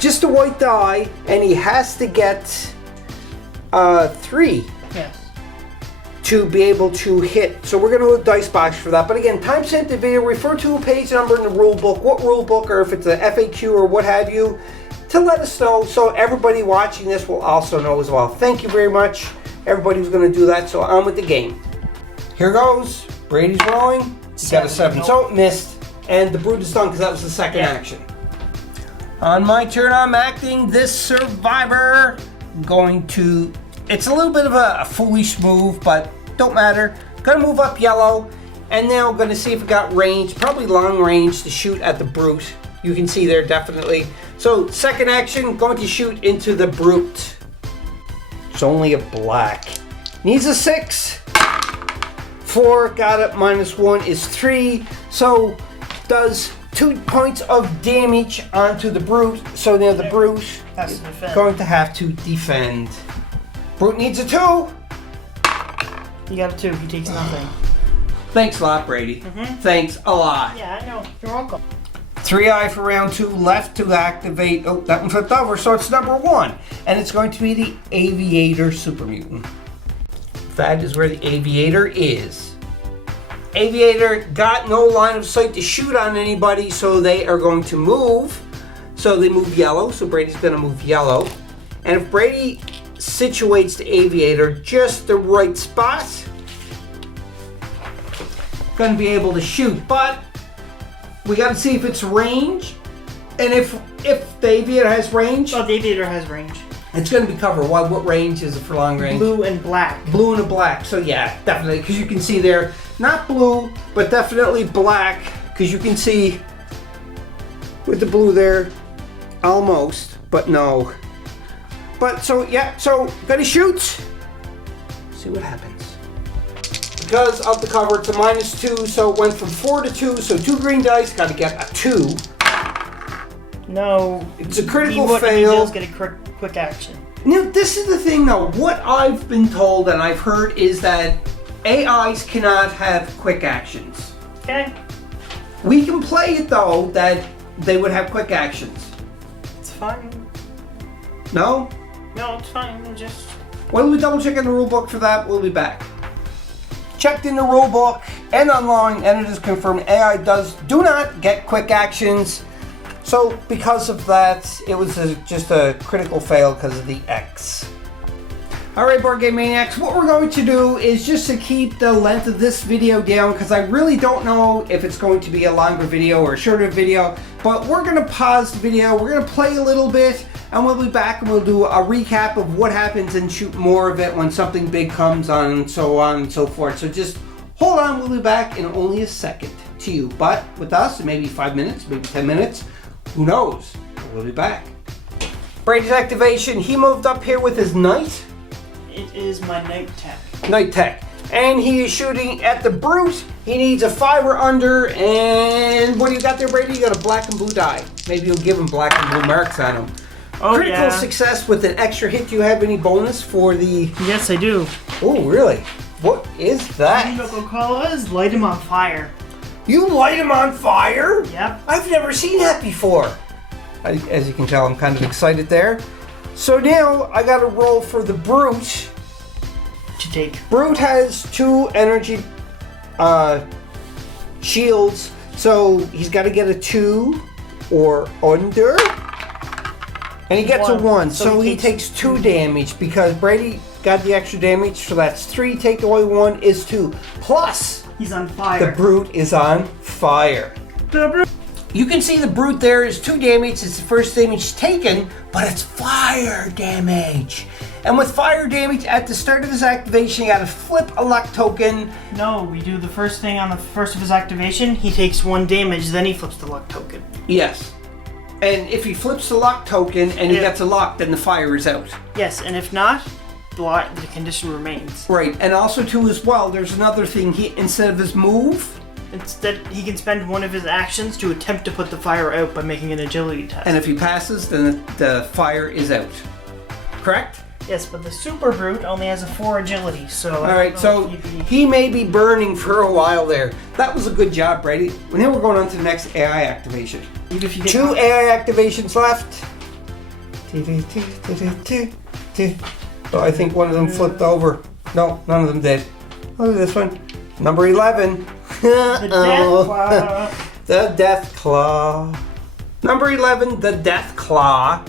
just a white die, and he has to get 3 Yes. to be able to hit. So we're going to do a dice box for that. But again, timestamp the video, refer to a page number in the rule book, what rule book, or if it's a FAQ or what have you, to let us know so everybody watching this will also know as well. Thank you very much. everybody was going to do that, so on with the game. Here goes. Brady's rolling. He got a 7. Nope. So missed. And the brute is done because that was the second action. On my turn, I'm acting this survivor. I'm going to... It's a little bit of a foolish move, but don't matter. Gonna move up yellow. And now going to see if it got range. Probably long range to shoot at the brute. You can see there definitely. So second action, going to shoot into the brute. It's only a black. Needs a 6. 4, got it. -1 is 3. So does 2 points of damage onto the brute. So now the brute is going to have to defend. Brute needs a 2. You got a 2. He takes nothing. Thanks a lot, Brady. Thanks a lot. Yeah, I know. You're welcome. 3 for round 2 left to activate. Oh, that one flipped over, so it's number 1. And it's going to be the Aviator Super Mutant. That is where the Aviator is. Aviator got no line of sight to shoot on anybody, so they are going to move. So they move yellow, so Brady's going to move yellow. And if Brady situates the Aviator just the right spot, going to be able to shoot. But we got to see if it's range, and if the Aviator has range. Oh, the Aviator has range. It's going to be covered. What range is it for long range? Blue and black. Blue and a black. So yeah, definitely, because you can see there, not blue, but definitely black, because you can see with the blue there, almost, but no. But so yeah, so gonna shoot. See what happens. Because of the cover, it's a -2, so it went from 4 to 2, so 2 green dice, got to get a 2. No. It's a critical He fail. does get a quick action. Now, this is the thing though, what I've been told and I've heard is that AIs cannot have quick actions. Okay. We can play it though, that they would have quick actions. It's fine. No? No, it's fine. We'll just... Well, we double check in the rule book for that, we'll be back. Checked in the rule book and online, and it is confirmed AI do not get quick actions. So because of that, it was just a critical fail because of the X. All right, Board Game Maniacs, what we're going to do is just to keep the length of this video down, because I really don't know if it's going to be a longer video or a shorter video, but we're going to pause the video, we're going to play a little bit, and we'll be back and we'll do a recap of what happens and shoot more of it when something big comes on and so forth. So just hold on, we'll be back in only a second to you. But with us, it may be 5 minutes, maybe 10 minutes, who knows? We'll be back. Brady's activation, he moved up here with his knight. It is my night tech. Night tech. And he is shooting at the brute. He needs a 5 or under. And what do you got there, Brady? You got a black and blue die. Maybe you'll give him black and blue marks on him. Oh, Critical yeah. success with an extra hit. Do you have any bonus for the... Yes, I do. Oh, really? What is that? Coca-Cola light him on fire. You light him on fire? Yep. I've never seen that before. As you can tell, I'm kind of excited there. So now I got to roll for the brute. To take. Brute has 2 energy shields, so he's got to get a 2 or under. And he gets a 1, so he takes 2 damage because Brady got the extra damage, so that's 3, take away 1 is 2. Plus, he's on fire. The brute is on fire. You can see the brute there is 2 damage, it's the first damage taken, but it's fire damage. And with fire damage, at the start of his activation, you gotta flip a luck token. No, we do the first thing on the first of his activation, he takes 1 damage, then he flips the luck token. Yes. And if he flips the luck token and he gets a luck, then the fire is out. Yes, and if not, the condition remains. Right, and also too as well, there's another thing, instead of his move, instead he can spend one of his actions to attempt to put the fire out by making an agility test. and if he passes, then the fire is out. Correct? Yes, but the super brute only has a 4 agility, so... Alright, so he may be burning for a while there. That was a good job, Brady. Now we're going on to the next AI activation. 2 AI activations left. So I think one of them flipped over. No, none of them did. Look at this one. Number 11. The Death Claw. The Death Claw. Number 11, the Death Claw,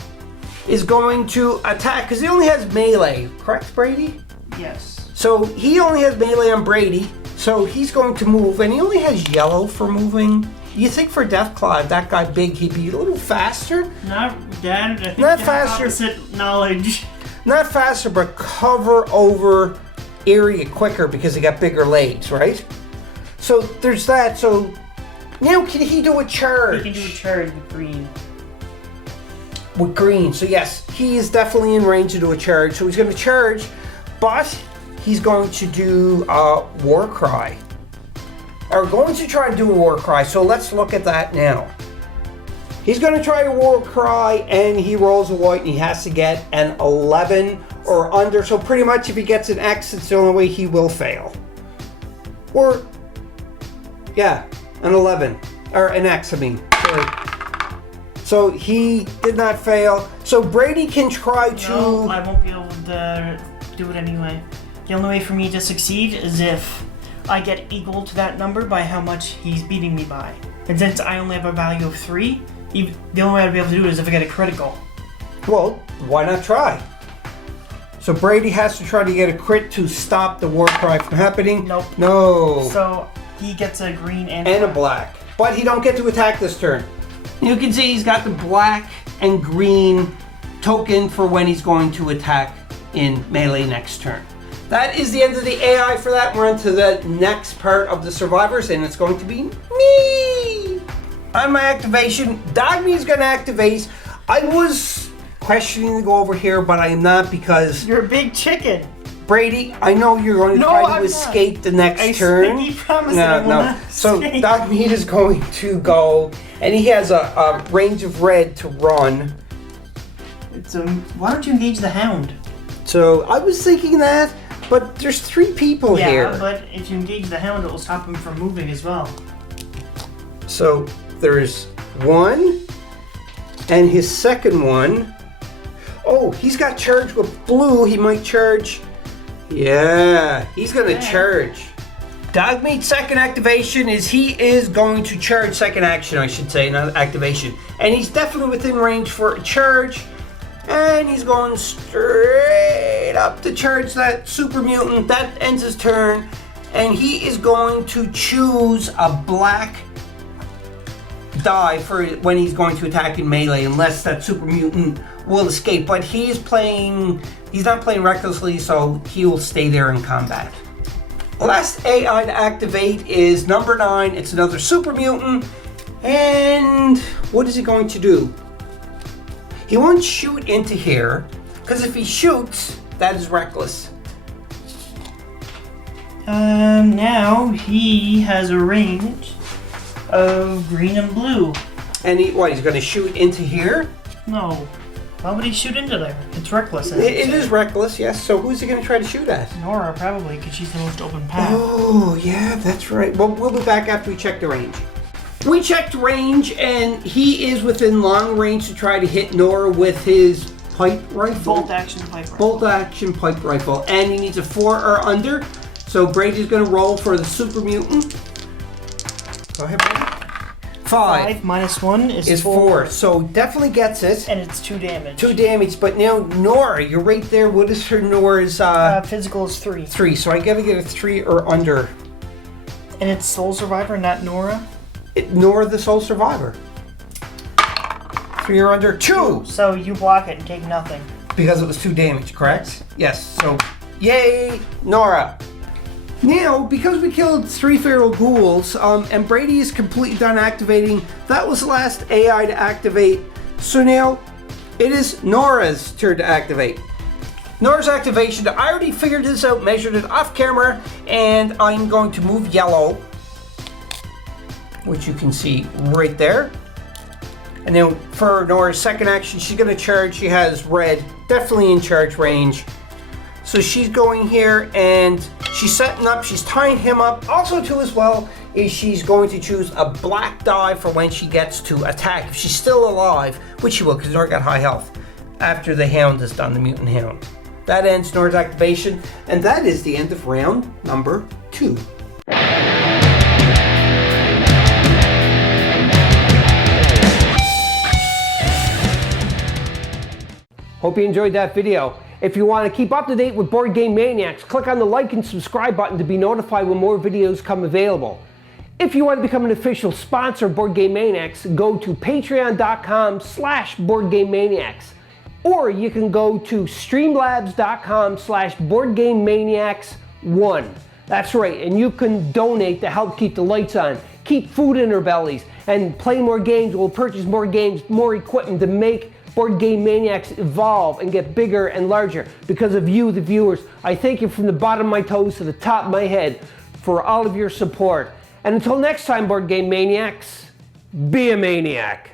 is going to attack, because he only has melee. Correct, Brady? Yes. So he only has melee on Brady, so he's going to move, and he only has yellow for moving. You think for Deathclaw, that guy big, he'd be a little faster? Not Dad. I think Not you have faster. opposite knowledge. Not faster, but cover over area quicker because he got bigger legs, right? So there's that. So now can he do a charge? He can do a charge with green. With green. So yes, he is definitely in range to do a charge. So he's going to charge, but he's going to do a war cry. Or going to try to do a war cry. So let's look at that now. He's going to try a war cry, and he rolls a white, and he has to get an 11 or under. So pretty much if he gets an X, it's the only way he will fail. Or, yeah, an 11. Or an X, I mean. Sorry. So he did not fail. So Brady can try to... No, I won't be able to do it anyway. The only way for me to succeed is if I get equal to that number by how much he's beating me by. And since I only have a value of 3, the only way I'd be able to do it is if I get a critical. Well, why not try? So Brady has to try to get a crit to stop the war cry from happening. Nope. No. So he gets a green and A black. But he don't get to attack this turn. You can see he's got the black and green token for when he's going to attack in melee next turn. That is the end of the AI for that. We're on to the next part of the survivors, and it's going to be me. On my activation, Dogmeat is going to activate. I was questioning to go over here, but I am not because... You're a big chicken. Brady, I know you're going to try to escape the next turn. I promise I will not So escape. Dogmeat is going to go, and he has a range of red to run. It's why don't you engage the hound? So I was thinking that, but there's 3 people here. Yeah, but if you engage the hound, it will stop him from moving as well. So there's 1, and his second one. Oh, he's got charge with blue. He might charge. Yeah, he's gonna charge. Dogmeat's second activation is he is going to charge. Second action, I should say, not activation. And he's definitely within range for a charge. And he's going straight up to charge that super mutant. That ends his turn. And he is going to choose a black die for when he's going to attack in melee, unless that super mutant will escape. But he's not playing recklessly, so he will stay there in combat. Last AI to activate is number 9. It's another super mutant. And what is he going to do? He won't shoot into here, because if he shoots, that is reckless. Now he has a range of green and blue. And he's going to shoot into here? No. Why would he shoot into there? It's reckless. It is reckless, yes. So who's he going to try to shoot at? Nora, probably, because she's the most open path. Oh, yeah, that's right. Well, we'll be back after we check the range. We checked range, and he is within long range to try to hit Nora with his pipe rifle. Bolt action pipe rifle. Bolt action pipe rifle. And he needs a 4 or under. So Brady's going to roll for the super mutant. Go ahead, Brady. 5 minus 1 is 4. So definitely gets it. And it's 2 damage. 2 damage. But now Nora, you're right there. What is her Nora's? Physical is 3. 3. So I got to get a 3 or under. And it's Soul Survivor, not Nora? Nora the Soul Survivor. 3 or under. 2. So you block it and take nothing. Because it was 2 damage, correct? Yes. So, yay, Nora. Now, because we killed 3 feral ghouls, and Brady is completely done activating, that was the last AI to activate. So now, it is Nora's turn to activate. Nora's activation, I already figured this out, measured it off camera, and I'm going to move yellow, which you can see right there. And then for Nora's second action, she's going to charge. She has red, definitely in charge range. So she's going here and she's setting up, she's tying him up. Also too as well is she's going to choose a black die for when she gets to attack. If she's still alive, which she will because Nora got high health, after the hound is done, the mutant hound. That ends Nora's activation, and that is the end of round number 2. Hope you enjoyed that video. If you want to keep up to date with Board Game Maniacs, click on the like and subscribe button to be notified when more videos come available. If you want to become an official sponsor of Board Game Maniacs, go to patreon.com/BoardGameManiacs. Or you can go to streamlabs.com/BoardGameManiacs1. That's right, and you can donate to help keep the lights on, keep food in our bellies, and play more games. We'll purchase more games, more equipment to make Board Game Maniacs evolve and get bigger and larger. Because of you, the viewers, I thank you from the bottom of my toes to the top of my head for all of your support. And until next time, Board Game Maniacs, be a maniac.